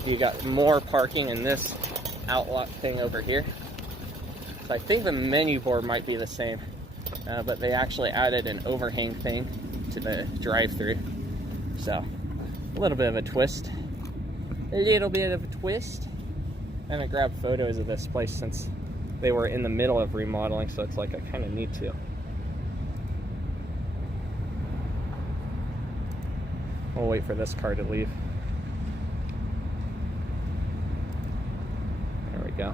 You got more parking in this outlet thing over here. So I think the menu board might be the same, but they actually added an overhang thing to the drive-through. So a little bit of a twist. A little bit of a twist. I haven't grabbed photos of this place since they were in the middle of remodeling, so it's like I kind of need to. We'll wait for this car to leave. There we go.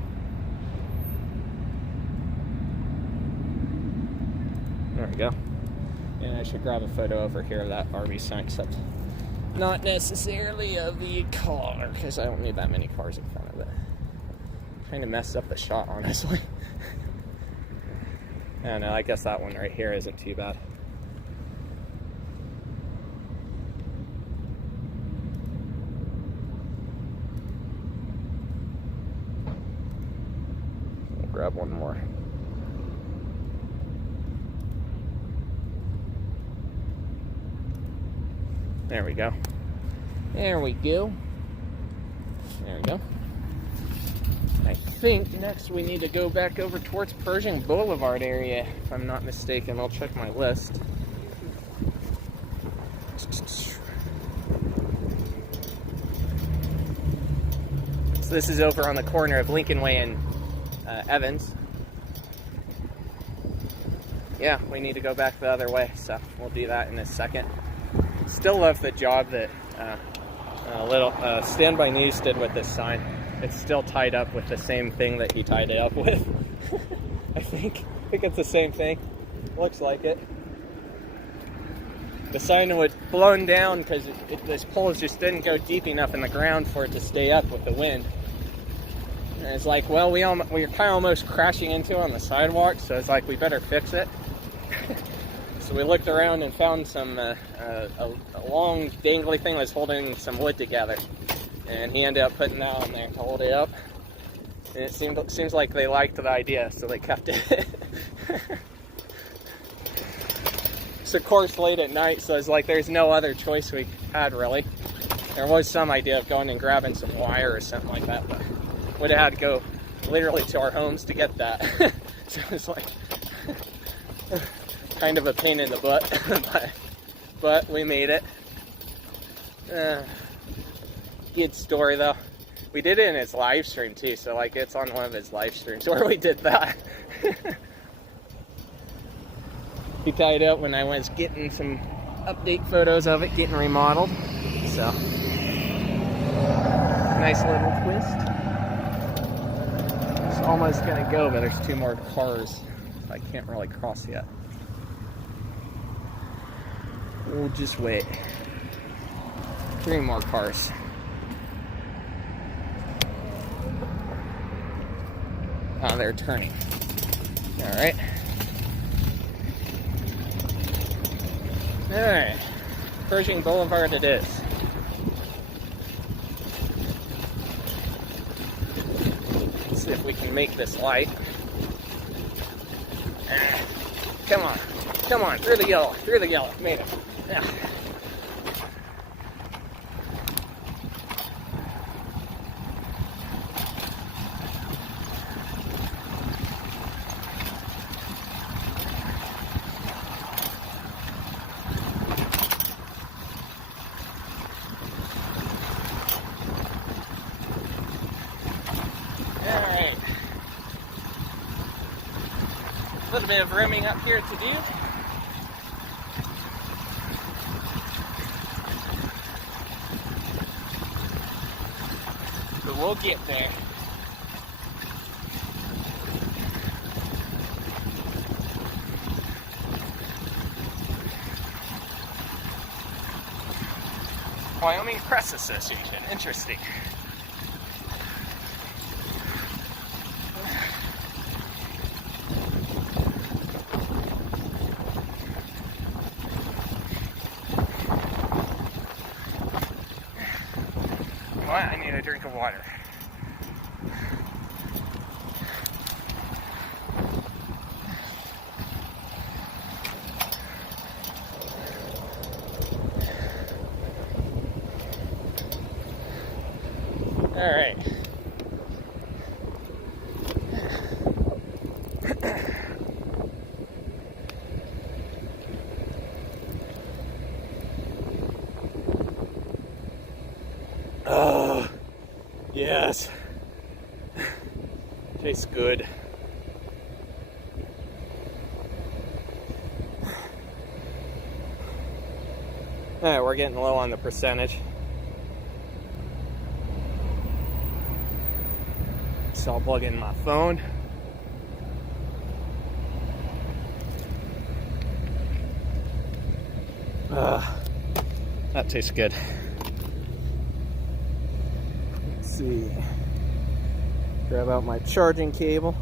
There we go. And I should grab a photo over here of that Arby sign, except not necessarily of the car, because I don't need that many cars in front of it. Kind of messed up the shot, honestly. I don't know, I guess that one right here isn't too bad. We'll grab one more. There we go. There we go. There we go. I think next we need to go back over towards Pershing Boulevard area, if I'm not mistaken. I'll check my list. So this is over on the corner of Lincoln Way and Evans. Yeah, we need to go back the other way, so we'll do that in a second. Still love the job that Stand By News did with this sign. It's still tied up with the same thing that he tied it up with. I think it's the same thing. Looks like it. The sign was blown down because this pole just didn't go deep enough in the ground for it to stay up with the wind. And it's like, well, we were kind of almost crashing into it on the sidewalk, so it's like we better fix it. So we looked around and found some a long dangly thing that was holding some wood together, and he ended up putting that on there to hold it up. And it seems like they liked the idea, so they kept it. It's of course late at night, so it's like there's no other choice we had really. There was some idea of going and grabbing some wire or something like that, but would have had to go literally to our homes to get that. So it's like kind of a pain in the butt, but we made it. Good story though. We did it in his live stream too, so like it's on one of his live streams where we did that. He tied up when I was getting some update photos of it getting remodeled. So nice little twist. It's almost gonna go, but there's 2 more cars I can't really cross yet. We'll just wait. 3 more cars. Oh, they're turning. Alright. Alright. Pershing Boulevard it is. Let's see if we can make this light. Come on. Come on, through the yellow, made it. Yeah. Alright. A little bit of rimming up here to do. We'll get there. Wyoming Press Association. Interesting. What? I need a drink of water. All right. tastes good. Alright, we're getting low on the percentage. So I'll plug in my phone. That tastes good. Let's see. Grab out my charging cable.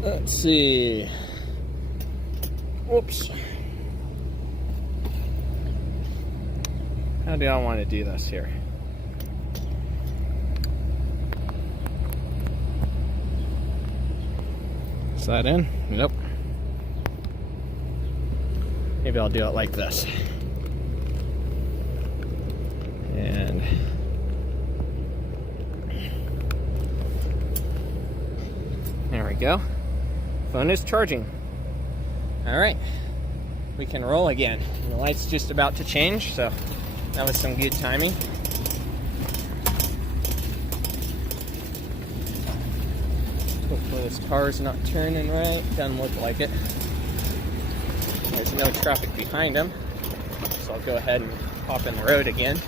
Let's see. Whoops. How do I want to do this here? Is that in? Nope. Maybe I'll do it like this. And there we go. Phone is charging. All right, we can roll again. The light's just about to change, so that was some good timing. Hopefully this car's not turning right. Doesn't look like it. There's no traffic behind him, so I'll go ahead and hop in the road again.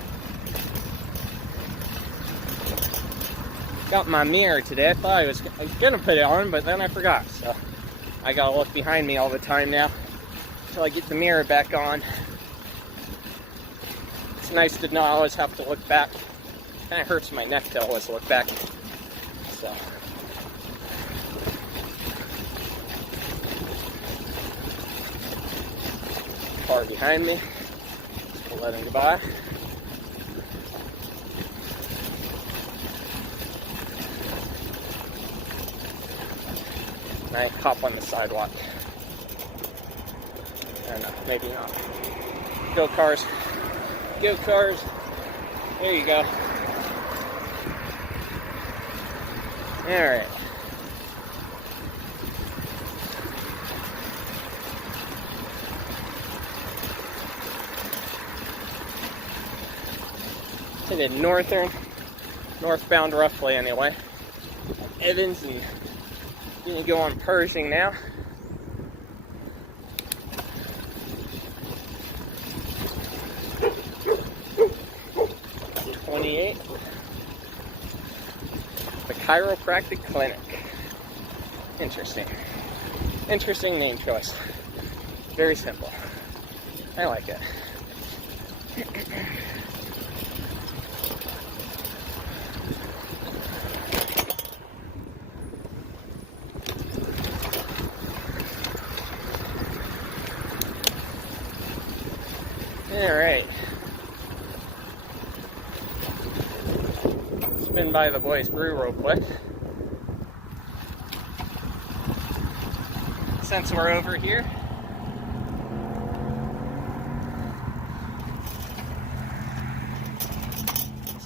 Got my mirror today. I thought I was gonna put it on, but then I forgot. So I gotta look behind me all the time now until I get the mirror back on. It's nice to not always have to look back. Kind of hurts my neck to always look back. So. Car behind me. We'll let him by. And I hop on the sidewalk. I don't know, maybe not. Go cars. Go cars. There you go. Alright. Headed northbound roughly anyway. Evans and gonna go on Pershing now. The Chiropractic Clinic. Interesting. Interesting name choice. Very simple. I like it. Alright. Spin by the boys' brew real quick. Since we're over here.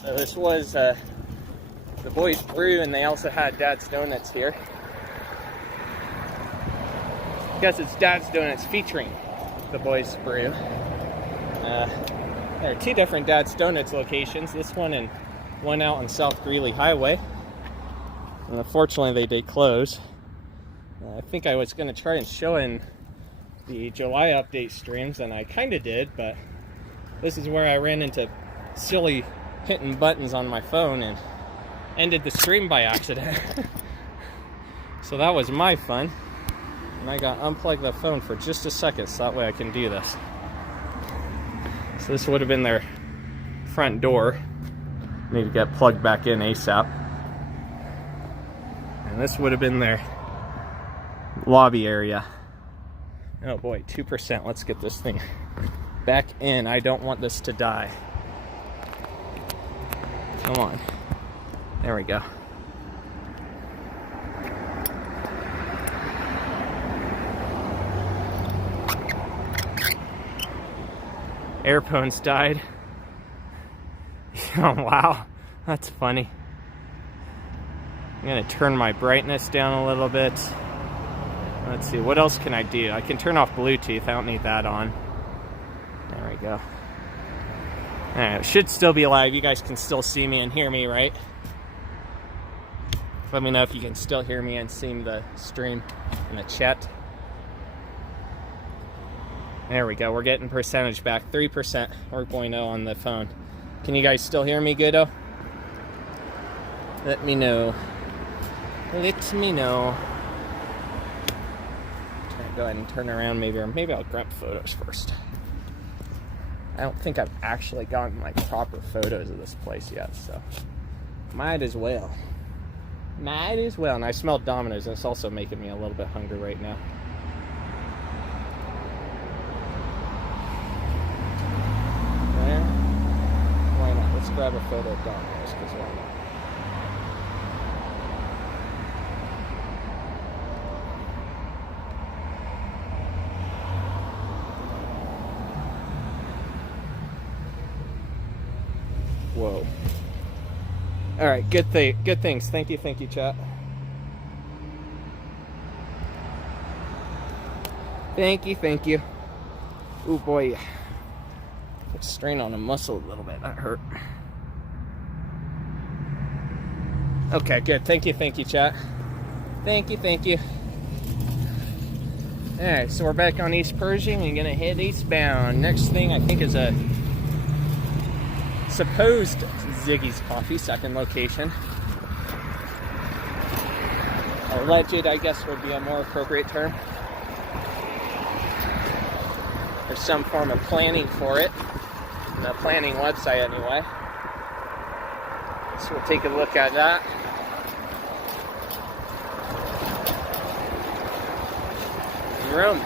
So this was the boys' brew, and they also had Dad's Donuts here. I guess it's Dad's Donuts featuring the boys' brew. There are two different Dad's Donuts locations. This one and one out on South Greeley Highway. And unfortunately, they did close. I think I was going to try and show in the July update streams, and I kind of did, but this is where I ran into silly hitting buttons on my phone and ended the stream by accident. So that was my fun. And I got to unplug the phone for just a second so that way I can do this. So this would have been their front door. Need to get plugged back in ASAP. And this would have been their lobby area. Oh boy, 2%. Let's get this thing back in. I don't want this to die. Come on. There we go. Airpones died. Oh wow, that's funny. I'm gonna turn my brightness down a little bit. Let's see, what else can I do? I can turn off Bluetooth, I don't need that on. go. Alright, it should still be live. You guys can still see me and hear me, right? Let me know if you can still hear me and see the stream in the chat. There we go. We're getting percentage back. 3% or 0.0 on the phone. Can you guys still hear me good? Let me know. Let me know. Go ahead and turn around maybe, or maybe I'll grab photos first. I don't think I've actually gotten like proper photos of this place yet, so might as well. Might as well. And I smell Domino's, and it's also making me a little bit hungry right now. There. Why not? Let's grab a photo of Domino's, because why not? Whoa. All right, good things. Thank you, chat. Thank you. Oh boy. Let's strain on a muscle a little bit. That hurt. Okay, good. Thank you, chat. Thank you. All right, so we're back on East Pershing and gonna head eastbound. Next thing I think is a supposed Ziggy's Coffee, second location. Alleged, I guess, would be a more appropriate term. There's some form of planning for it. The planning website, anyway. So we'll take a look at that. Room.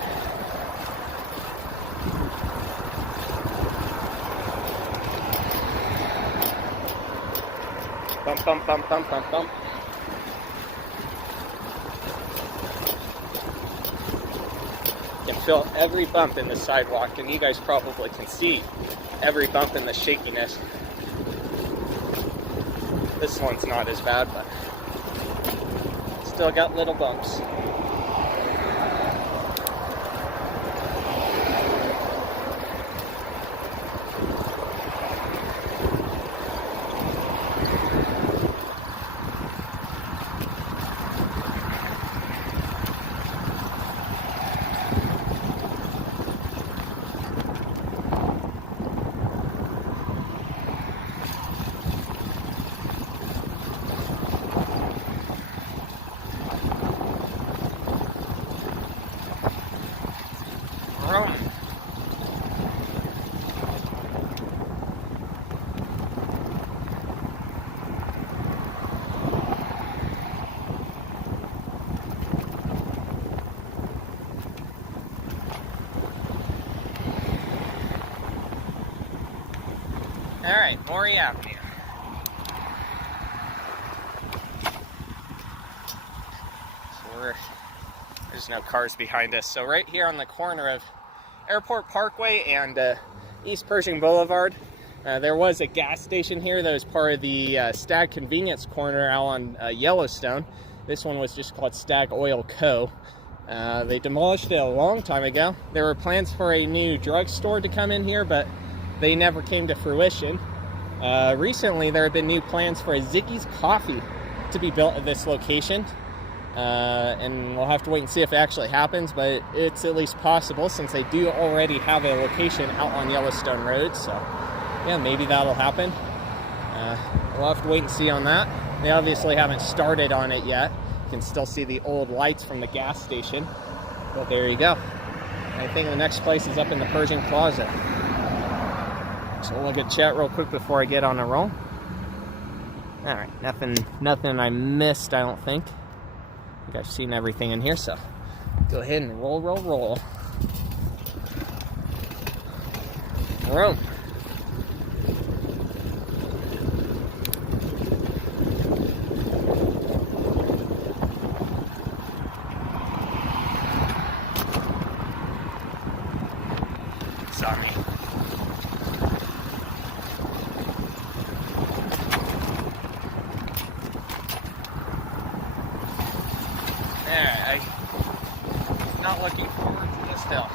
Bump. You can feel every bump in the sidewalk, and you guys probably can see every bump in the shakiness. This one's not as bad, but still got little bumps. Alright, Maury Avenue. So there's no cars behind us. So right here on the corner of Airport Parkway and East Pershing Boulevard, there was a gas station here that was part of the Stag Convenience Corner out on Yellowstone. This one was just called Stag Oil Co. They demolished it a long time ago. There were plans for a new drugstore to come in here, but they never came to fruition. Recently, there have been new plans for a Ziggy's Coffee to be built at this location. And we'll have to wait and see if it actually happens, but it's at least possible since they do already have a location out on Yellowstone Road. So, yeah, maybe that'll happen. We'll have to wait and see on that. They obviously haven't started on it yet. You can still see the old lights from the gas station. But there you go. I think the next place is up in the Pershing Plaza. So we'll look at chat real quick before I get on a roll. Alright, nothing I missed, I don't think. I think I've seen everything in here, so go ahead and roll. Room. Sorry. Not looking forward to this hill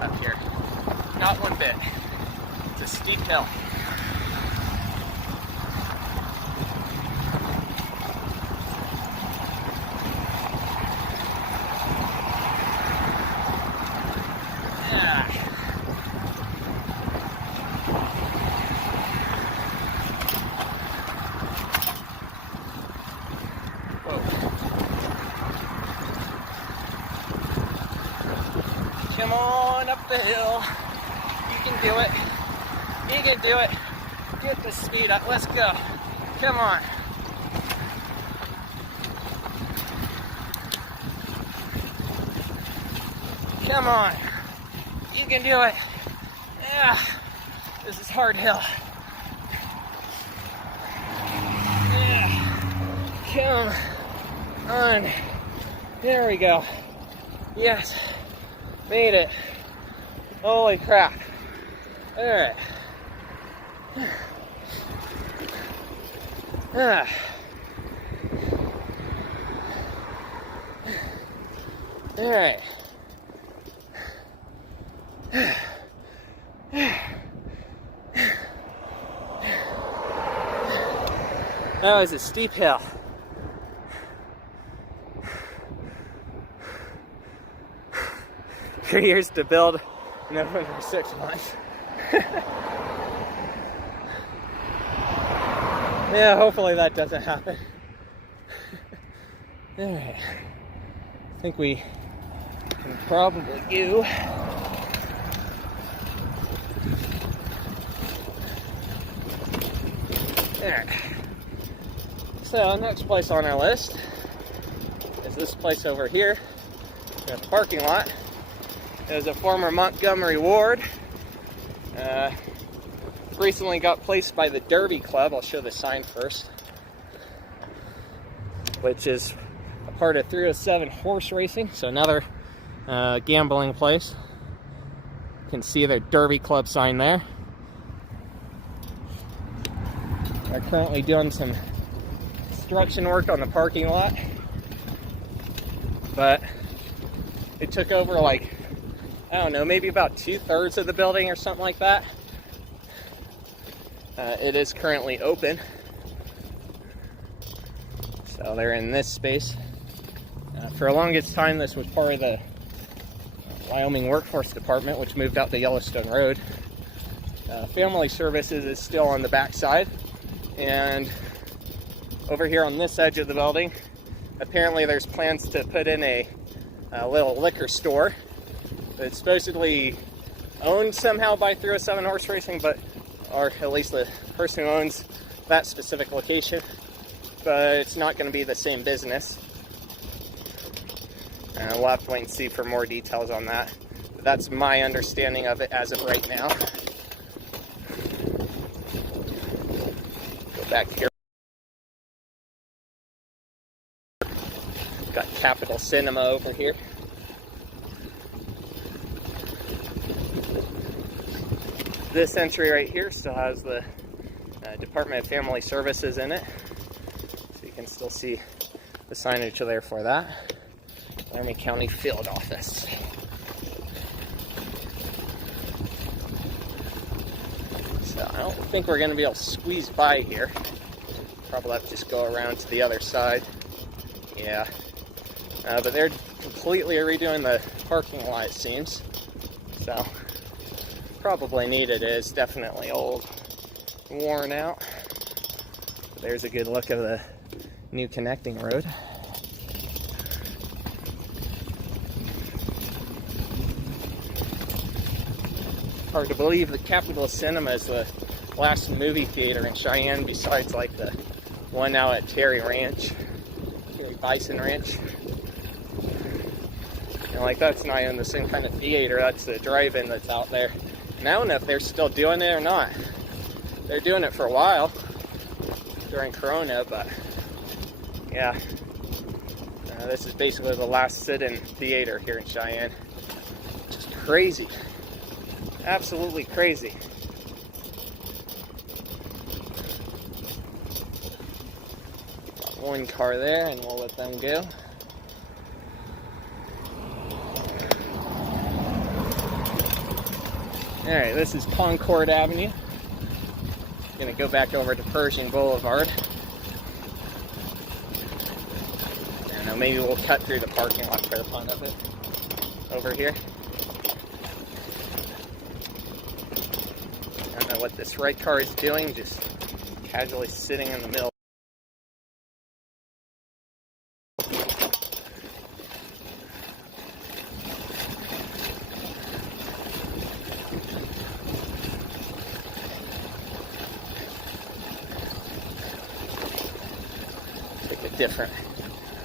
up here. Not one bit. steep hill. Come on up the hill. You can do it. You can do it. Get the speed up. Let's go. Come on. Come on. You can do it. Yeah. This is hard hill. Yeah. Come on. There we go. Yes. Made it. Holy crap. Alright. Alright. That was a steep hill. Three years to build, and then for 6 months. Yeah, hopefully that doesn't happen. Alright. I think we can probably do. Alright. So, next place on our list is this place over here. We have the parking lot. It was a former Montgomery ward. Recently got placed by the Derby Club. I'll show the sign first. Which is a part of 307 horse racing. So another gambling place. You can see their Derby Club sign there. They're currently doing some construction work on the parking lot. But it took over like, I don't know, maybe about 2/3 of the building or something like that. It is currently open. So they're in this space. For the longest time, this was part of the Wyoming Workforce Department, which moved out to Yellowstone Road. Family Services is still on the back side. And over here on this edge of the building, apparently there's plans to put in a little liquor store. It's supposedly owned somehow by 307 Horse Racing, or at least the person who owns that specific location, but it's not going to be the same business. We'll have to wait and see for more details on that. But that's my understanding of it as of right now. Go back here. Got Capitol Cinema over here. This entry right here still has the Department of Family Services in it. So you can still see the signage there for that. Army County Field Office. So I don't think we're going to be able to squeeze by here. Probably have to just go around to the other side. Yeah. But they're completely redoing the parking lot, it seems. So probably needed. It is definitely old, worn out. There's a good look of the new connecting road. Hard to believe the Capitol Cinema is the last movie theater in Cheyenne, besides like the one now at Terry Bison Ranch. You know, like that's not even the same kind of theater. That's the drive-in that's out there. And I don't know if they're still doing it or not. They're doing it for a while during Corona, but yeah. This is basically the last sit-in theater here in Cheyenne. Just crazy. Absolutely crazy. Got one car there, and we'll let them go. Alright, this is Concord Avenue. Gonna go back over to Pershing Boulevard. I don't know, maybe we'll cut through the parking lot for the fun of it over here. I don't know what this right car is doing, just casually sitting in the middle.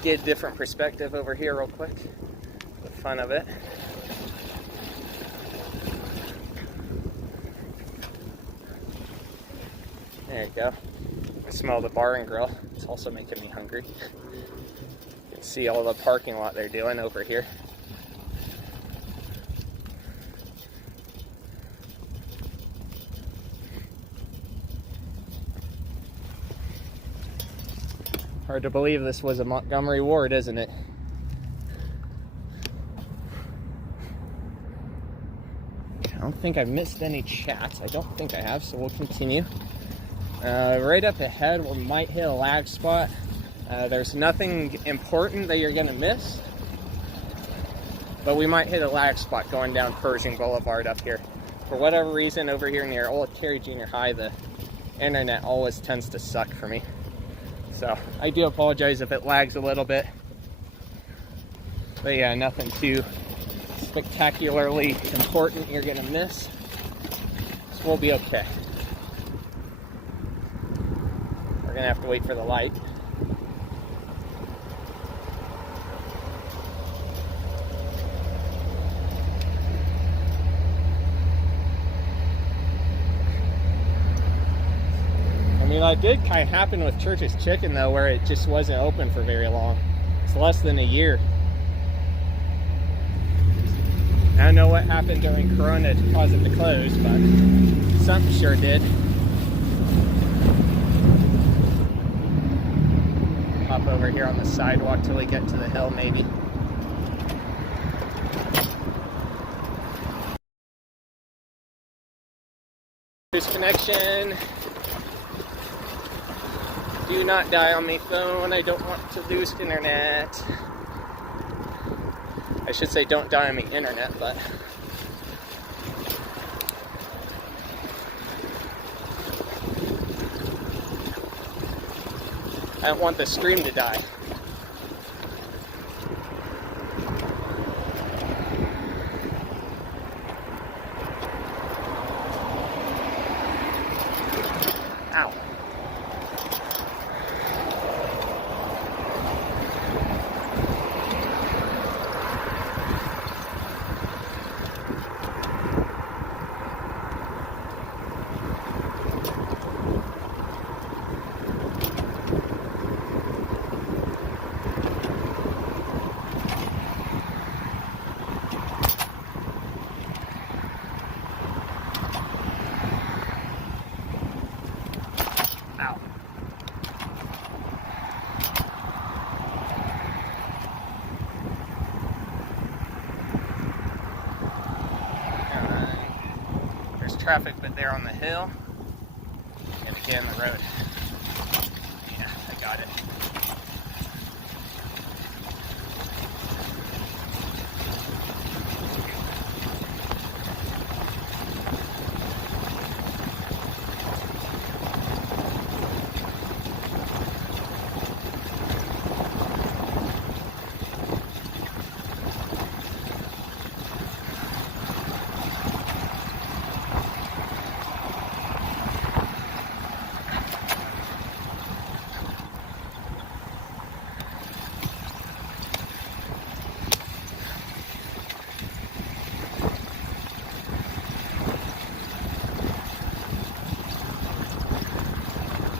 Get a different perspective over here real quick. The fun of it. There you go. I smell the bar and grill. It's also making me hungry. You can see all the parking lot they're doing over here. Hard to believe this was a Montgomery ward, isn't it? I don't think I've missed any chats. I don't think I have, so we'll continue. Right up ahead, we might hit a lag spot. There's nothing important that you're gonna miss, but we might hit a lag spot going down Pershing Boulevard up here. For whatever reason, over here near Old Terry Junior High, the internet always tends to suck for me. So I do apologize if it lags a little bit. But yeah, nothing too spectacularly important you're gonna miss. So we'll be okay. We're gonna have to wait for the light. I mean, that did kind of happen with Church's Chicken, though, where it just wasn't open for very long. It's less than a year. I don't know what happened during Corona to cause it to close, but something sure did. Hop over here on the sidewalk till we get to the hill, maybe. Disconnection. Do not die on my phone. I don't want to lose internet. I should say don't die on the internet, but I don't want the stream to die. Ow. Traffic, but they're on the hill and again the road. Yeah, I got it.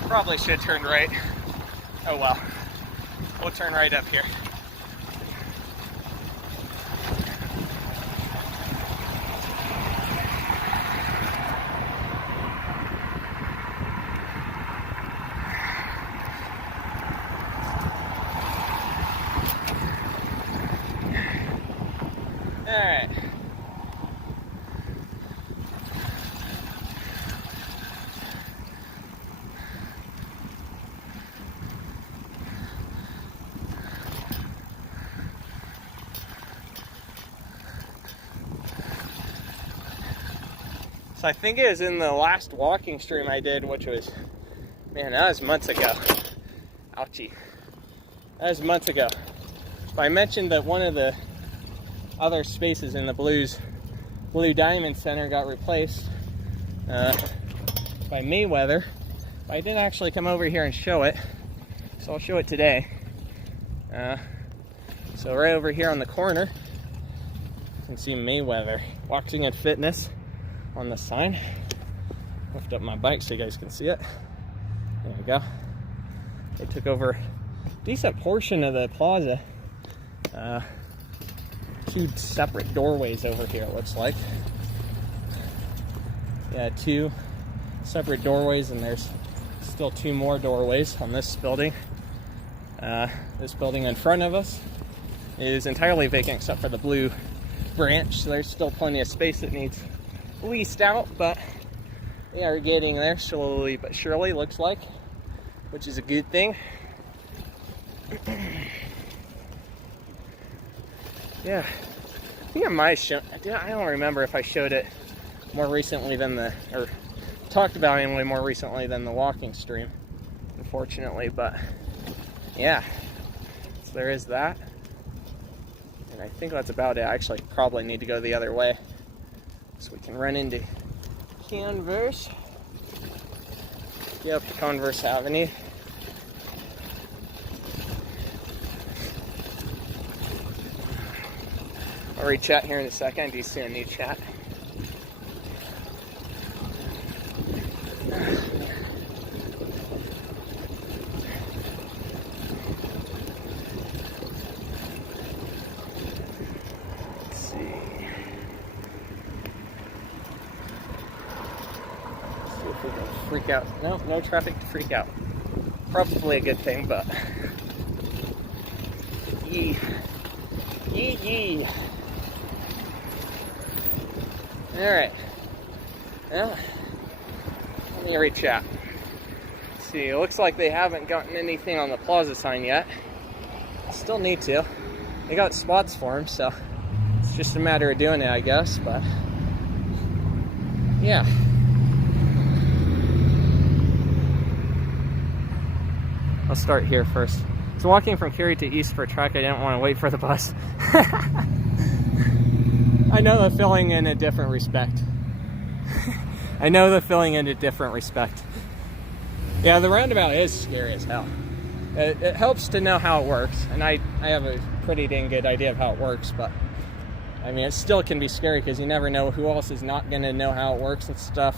Probably should turn right. Oh well. We'll turn right up here. Alright. So I think it was in the last walking stream I did, which was, man, that was months ago. Ouchie. That was months ago. But I mentioned that one of the other spaces in the Blue Diamond Center got replaced by Mayweather. But I didn't actually come over here and show it, so I'll show it today. So right over here on the corner, you can see Mayweather Boxing and Fitness on the sign. Lift up my bike so you guys can see it. There we go. They took over a decent portion of the plaza. Two separate doorways over here, it looks like. Yeah, two separate doorways, and there's still two more doorways on this building. This building in front of us is entirely vacant except for the blue branch, so there's still plenty of space that needs leased out, but they are getting there slowly but surely, looks like, which is a good thing. Yeah, I think I might have shown, I don't remember if I showed it more recently than or talked about it anyway more recently than the walking stream, unfortunately, but yeah, so there is that. And I think that's about it. I actually probably need to go the other way so we can run into Converse. Yep, Converse Avenue. I'll read chat here in a second. Do you see a new chat? Freak out. No traffic to freak out. Probably a good thing, but yee. Alright. Well, let me read chat. Let's see, it looks like they haven't gotten anything on the plaza sign yet. Still need to. They got spots for them, so it's just a matter of doing it, I guess, but yeah. I'll start here first. So walking from Cary to East for a trek, I didn't want to wait for the bus. I know the feeling in a different respect. I know the feeling in a different respect. Yeah, the roundabout is scary as hell. It helps to know how it works, and I have a pretty dang good idea of how it works, but I mean, it still can be scary because you never know who else is not going to know how it works and stuff.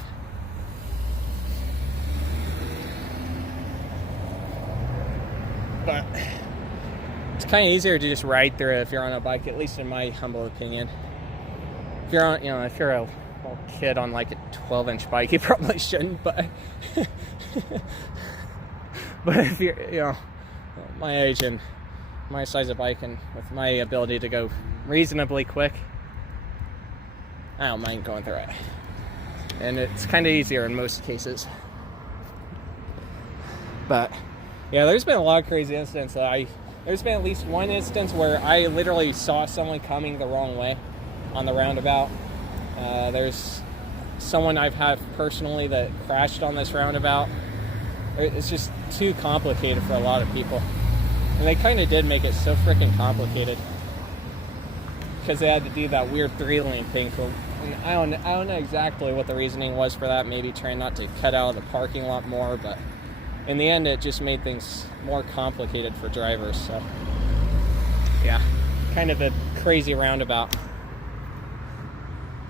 But it's kind of easier to just ride through it if you're on a bike, at least in my humble opinion. If you're on, if you're a little kid on like a 12-inch bike, you probably shouldn't, but but if you're, my age and my size of bike and with my ability to go reasonably quick, I don't mind going through it. And it's kind of easier in most cases. But yeah, there's been a lot of crazy incidents. There's been at least one instance where I literally saw someone coming the wrong way on the roundabout. There's someone I've had personally that crashed on this roundabout. It's just too complicated for a lot of people. And they kind of did make it so freaking complicated because they had to do that weird 3-lane thing. And I don't know exactly what the reasoning was for that. Maybe trying not to cut out of the parking lot more, but in the end, it just made things more complicated for drivers. So, yeah, kind of a crazy roundabout.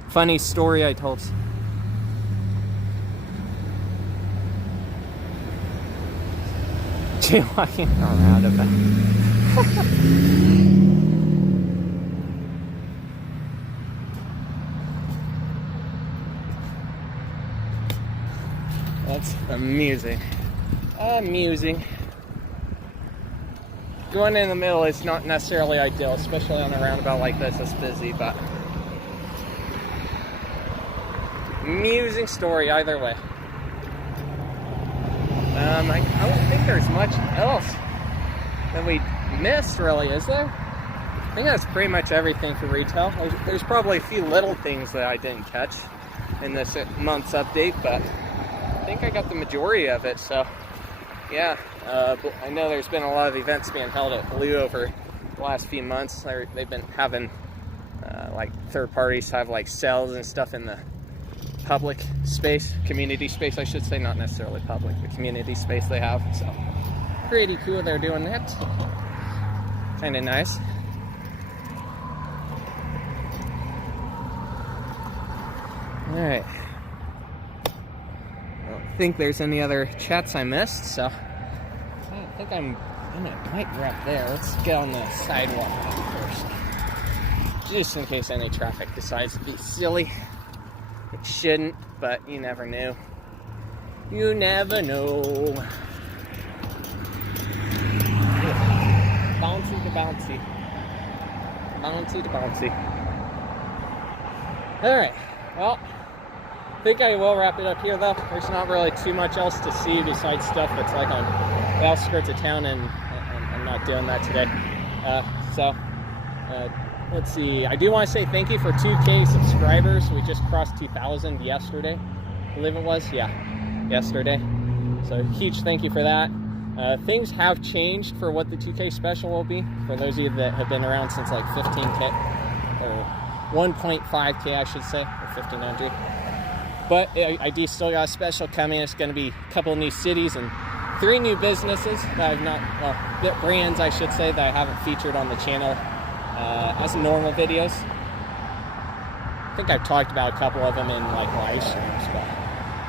Funny story I told. Jaywalking around a bit. That's amusing. Amusing. Going in the middle is not necessarily ideal, especially on a roundabout like this. It's busy, but amusing story either way. I don't think there's much else that we missed, really, is there? I think that's pretty much everything for retail. There's probably a few little things that I didn't catch, in this month's update, but I think I got the majority of it. So yeah, I know there's been a lot of events being held at Blue over the last few months. They've been having like third parties have like sales and stuff in the public space, community space I should say, not necessarily public, but community space they have. So pretty cool they're doing that. Kind of nice. Alright. I don't think there's any other chats I missed, so I think I might wrap there. Let's get on the sidewalk first. Just in case any traffic decides to be silly. It shouldn't, but you never know. You never know. Bouncy to bouncy. Bouncy to bouncy. Alright, well, I think I will wrap it up here though. There's not really too much else to see besides stuff that's like on the outskirts of town, and I'm not doing that today. Let's see. I do want to say thank you for 2K subscribers. We just crossed 2,000 yesterday, I believe it was. Yeah, yesterday. So huge thank you for that. Things have changed for what the 2K special will be. For those of you that have been around since like 15K, or 1.5K I should say, or 1,500. But I do still got a special coming. It's going to be a couple of new cities and 3 new businesses that I've not, well, brands I should say, that I haven't featured on the channel as normal videos. I think I've talked about a couple of them in like live streams, but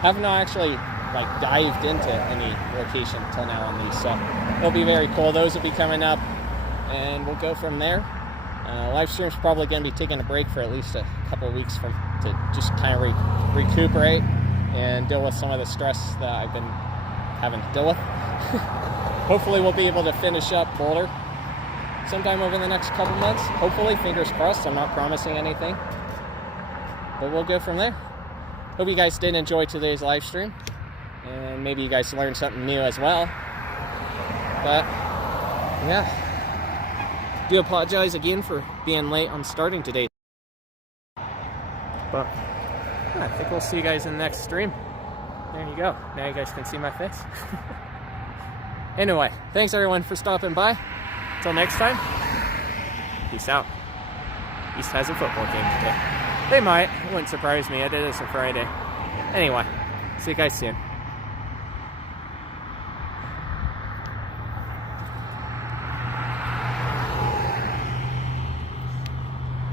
have not actually like dived into any location until now on these. So it'll be very cool. Those will be coming up, and we'll go from there. Live stream's probably going to be taking a break for at least a couple of weeks to just kind of recuperate and deal with some of the stress that I've been having to deal with. Hopefully we'll be able to finish up Boulder sometime over the next couple months. Hopefully, fingers crossed. I'm not promising anything, but we'll go from there. Hope you guys did enjoy today's live stream, and maybe you guys learned something new as well. But yeah, do apologize again for being late on starting today, but yeah, I think we'll see you guys in the next stream. There you go. Now you guys can see my face. Anyway, thanks everyone for stopping by. Until next time, peace out. East has a football game today. They might. It wouldn't surprise me. It is a Friday. Anyway, see you guys soon.